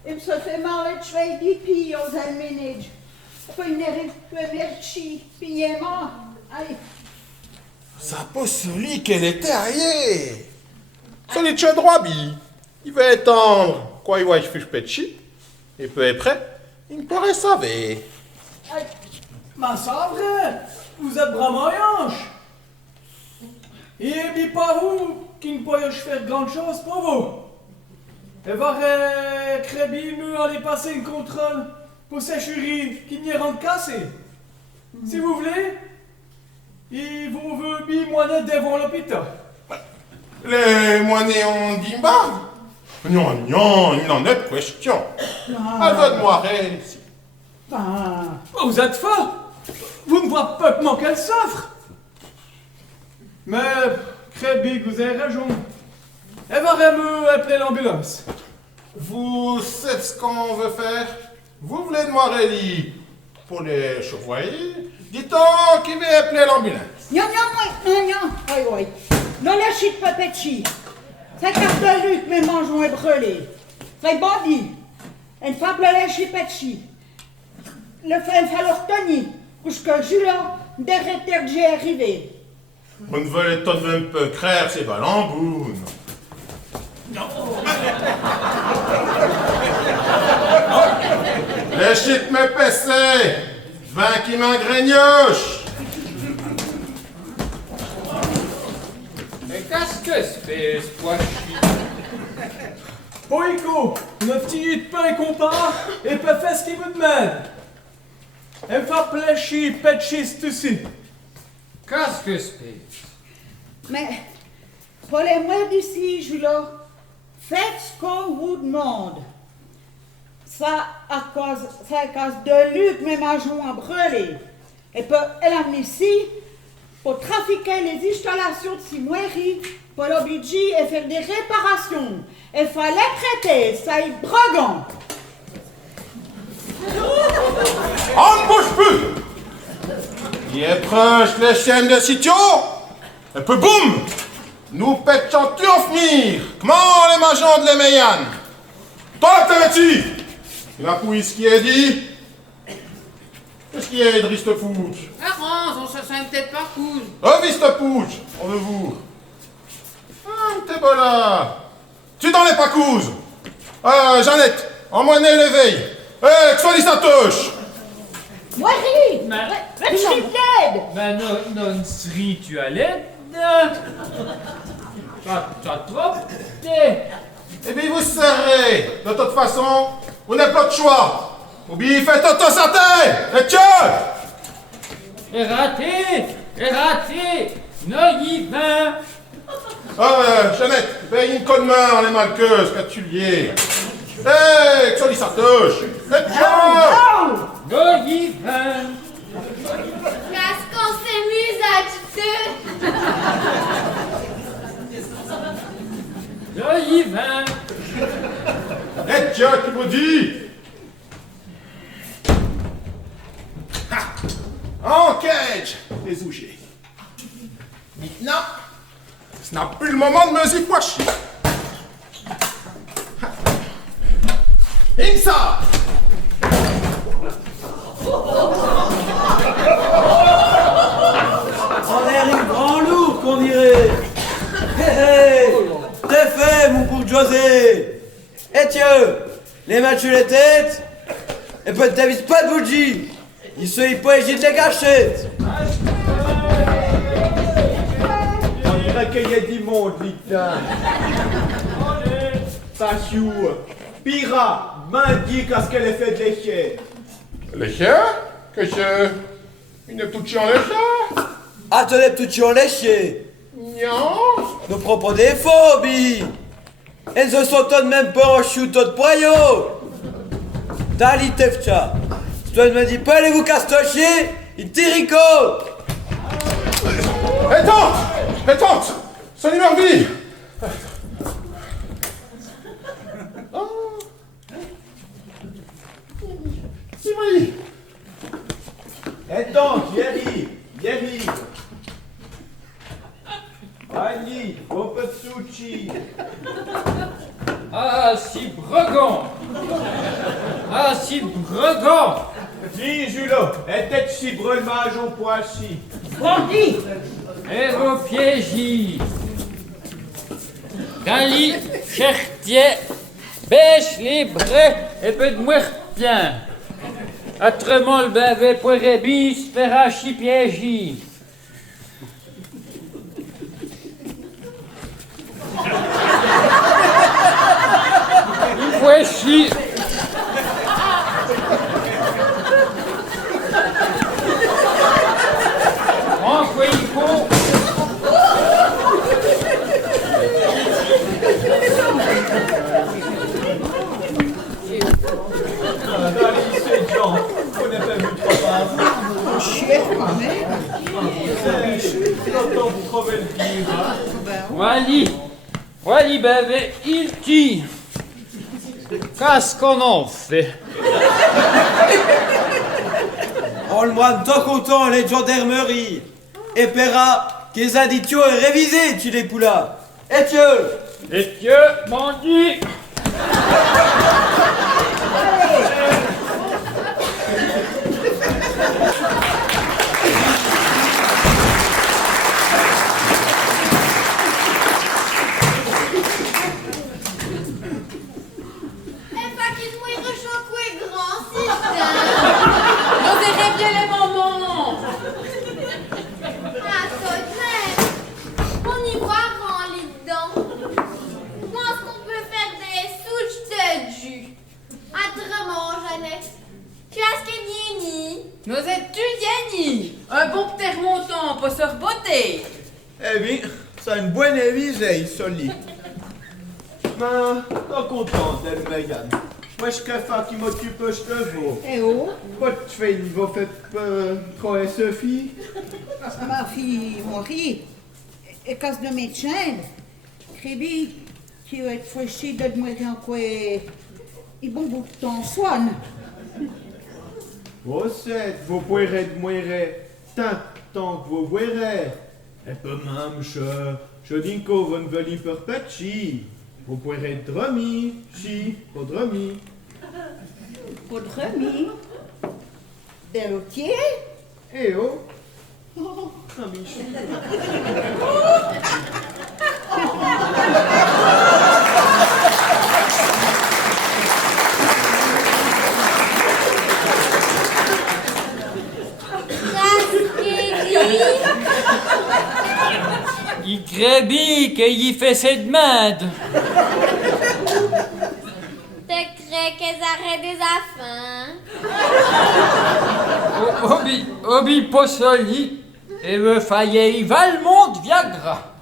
Il me se fait mal de cheveux d'hippie aux alménages. Puis il n'arrive plus à merchi, puis il est mort. Allez. Ça pas celui qu'elle était ailleurs. Celui de chez Droit-Bi. Il va étendre. Quoi, il va fiche petit. Et peu après, il me pourrait sauver. Ma ça vrai, vous êtes vraiment yanche. Et dit pas vous qui ne pourrait faire grande chose pour vous. Et voir Crébi nous aller passer une contrôle pour séchurie qui n'y rentre cassé. Si vous voulez, il vous veut bien moiner devant l'hôpital. Les moinées ont dit bas. Non, il n'en est de question. Elle va de moi ici. Oh, vous êtes fort. Vous ne voyez pas comment qu'elle souffre. Mais, Crébi, vous avez raison. Elle va me appeler l'ambulance. Vous savez ce qu'on veut faire? Vous voulez de moi Réli pour les chevaliers? Dites-on qu'il va appeler l'ambulance. Non. Oui. Non, lâchez de papetchi. Ça carte de lutte, mais mangeons et brûlés. C'est bandit. Une fable lâchez petchi. Le fait falloir tenir. Jusqu'à Jules, derrière terre j'ai arrivé. Vous ne voulez tout de même pas craindre ces balambounes. Les chites me passaient. Vin qui m'engraignouche. Mais qu'est-ce que c'est, ce pois-chiche? Poico, une petite pain compare et peut faire ce qu'il vous demande. Elle va pléchi, petchiste aussi. Qu'est-ce que c'est? Mais, pour les mois d'ici, Jules, faites ce qu'on vous demande. Ça à cause de Luc, mes mageons à brûler. Et puis, elle a amené ici pour trafiquer les installations de Simoirie, pour l'obliger et faire des réparations. Il fallait traiter, ça est brigand. On ne bouge plus. Il est proche les chaînes de sitio. Et puis boum, nous pêchons tu en finir. Comment les magens de l'Emeyan. Toi, t'es il a pouillé ce qui est dit. Qu'est-ce qui est, Driste Pouch? Arrange, on se sent peut-être pas cool. Oh, Viste Pouch, on veut vous. Ah, t'es bon là. Tu dans les pacouses. Jeannette, emmenez l'éveil. Que soit sa touche. Moi, je suis dead. Ben non, Sri, tu as l'aide. T'as trop Eh bien, vous serrez. De toute façon, vous n'avez pas de choix. Oubliez, faites auto sa tête. Et tiens. Et raté, Noyibin. Jeannette, paye une conne main, les malqueuses, que tu liais. Que soit sa touche. Et tiens. Noyibin. Qu'est-ce qu'on s'amuse à dire? Noyibin. Et tiens, tu me dis. En cage, les ougers. Maintenant, ce n'est plus le moment de me zipocher. Insa! On est un grand lourd qu'on dirait. Hé hé, t'es fait mon pour José. Et tiens, les mains sur les têtes. Et peut-être t'avises pas de bougie. Il se hypoégie de les gâchettes. On dirait qu'il y a du monde, putain. Pachou, Pira, Mandi, qu'est-ce qu'elle a fait de l'échec? Les chiens? Qu'est-ce que... Une petite chien les chiens? Attendez tout en léché. Non? Nos propres défauts, bi. Elles ne sont même pas en shoot de poyo. Dali tefcha. Si toi ne me dis pas allez vous castocher, il tirico. Étante! C'est numéro vie! Oh! C'est oui! Attends, Yeri. Ali, Opatsuchi. Ah, si bregant. Dis, Julo, et tête si brûle majon poissi. Bandit. Et vos piégis. Dali, chertier, bêche, libre et peu de bien. Autrement, le bébé pourrait bis, faire chi piégi. Voici. En quoi il faut. C'est Jean, on n'a pas vu trop pas. Chef, ma mère. C'est longtemps pour trouver le pire. Wally bébé, il tire. Qu'est-ce qu'on en fait? On le moine tant content les gendarmeries. Et paiera qu'ils additio et révisé, tu les poulas. Et Dieu m'en dit. Nous êtes-tu Yanni? Un bon petit remontant pour se rebotter. Eh bien, c'est une bonne visée, solide. Mais, pas content d'être vegan. Moi, je fais qui m'occupe, je te vois. Eh oh, Quoi tu fais, il va faire trop et Sophie? ma fille mourit. Et casse de médecin. Crébi, qui va être fouché de mourir en quoi. Il bon bout de temps, soigne. Recette, vous pourrez de moiré tant que vous verrez. Et peu même, je dis que vous ne voulez pas chi. Vous pourrez drami, chi, pour drami. Pour remis, Berthier, Eh oh! Drami, chi. Il crébique et il fait ses demandes. Te crées qu'elles arrêtent des affaires. Obi possoli et me faillait Valmont de Viagra.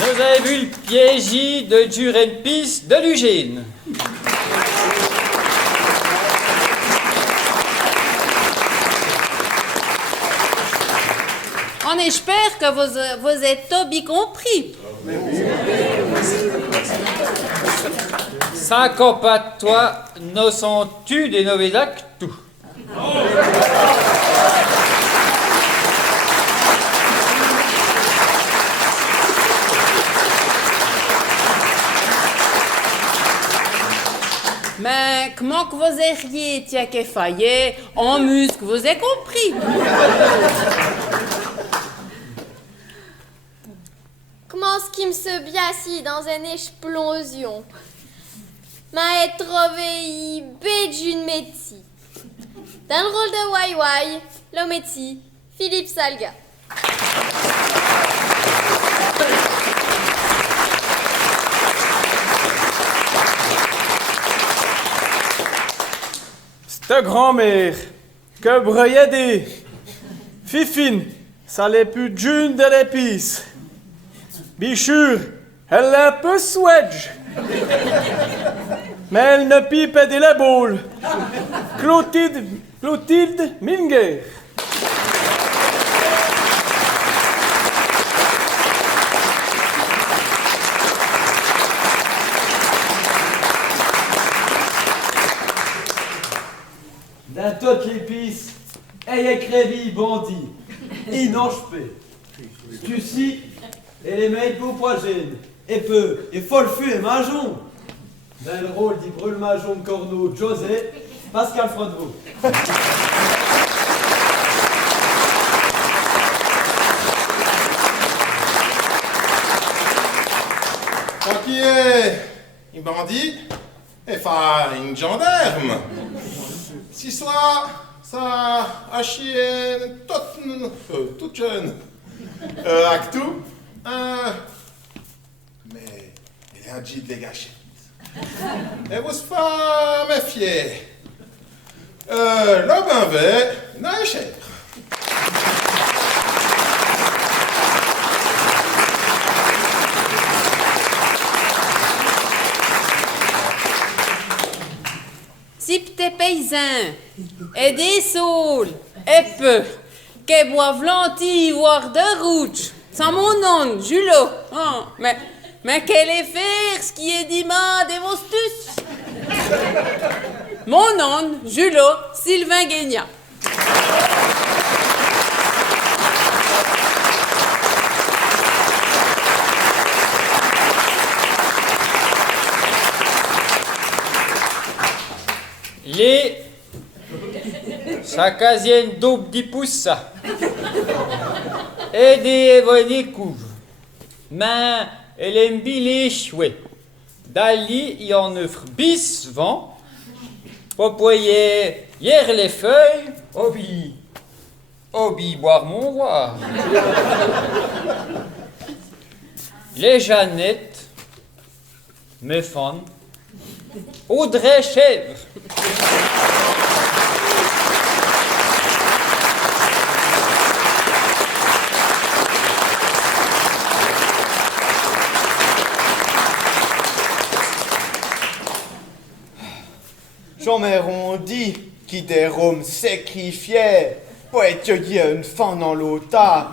Vous avez vu le piégi de Durenpis de Lugène. On espère que vous êtes bien compris. Cinq ans pas de toi, nos sens-tu des Novélac tout. Mais comment que vous auriez, tiens que faillé, en muscle, vous avez compris. Comment ce qui me se biassit dans une explosion m'a été trouvé d'une métier. Dans le rôle de Wai Wai, le métier, Philippe Salga. Ta grand-mère, que breuillait des fifines, ça l'est plus d'une de l'épice. Bichur, elle est un peu swedge. Mais elle ne pipe des la boule. Clotilde Minger. Dans toutes les pistes, ayez crévi bandit, inachepé. Tu sais, et les mecs pour poigène, et peu, et folfu et majon. Dans le rôle du brûle majon corneau José, Pascal Froidevaux. Qui est un bandit, et enfin un gendarme. Si cela, ça a chié toute jeune. Avec tout, mais il a dit de les gâchettes. Et vous pas méfier. L'homme avait n'a cher. des paysans, et des saules, et peu, qui boivent lentilles, voire de rouge. Sans mon nom, Julot. Oh, mais quel est faire ce qui est dima des vostus? Mon nom, Julot, Sylvain Guégnat. Les chacasienne d'aube di poussa. Et des évonés couves. Mais elle aime bien les chouets. Dali y en offre bis vent. Popoyer hier les feuilles. Obi boire mon roi. Les Jeannettes. Mes fans. Audrey Chèvre. Jean-Mère on dit qui des Roms sacrifiait pour accueillir une femme dans l'ota.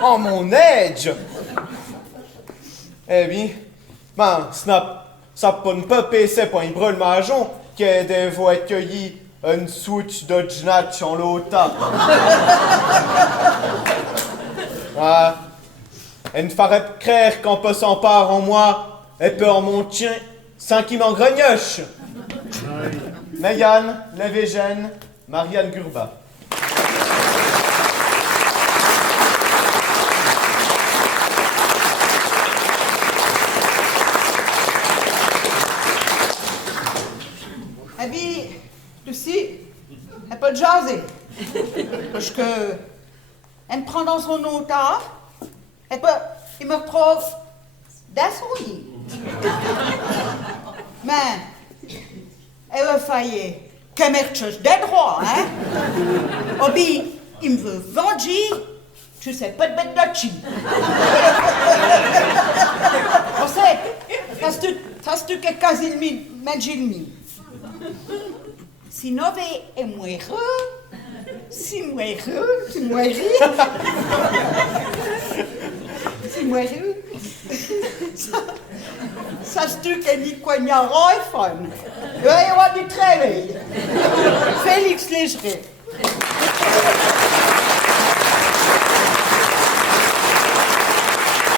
En mon âge. Eh bien, ben, ça peut pas passer pour un brûle majon qui devait accueillir une switch de jnatch en l'ota. Ah, elle ne ferait craire qu'on peut s'emparer en moi et peut en mon chien sans qu'il m'en grognoche. Mégane, Lévégène, Marianne Gurba. Eh bien, tu sais, elle peut jaser. Parce que, elle me prend dans son auto, il me retrouve d'assoyer. Mais, elle va faillir qu'elle me recherche des droits, hein? Oh bien, il me veut venger, tu sais pas de bête de chi. On sait, t'as-tu que quasi m'engilmi. Si nove est moireux, si moireux, tu moiris. Si moireux. Ça se que ni coignard iPhone. Il va y avoir du travail. Félix Légeray.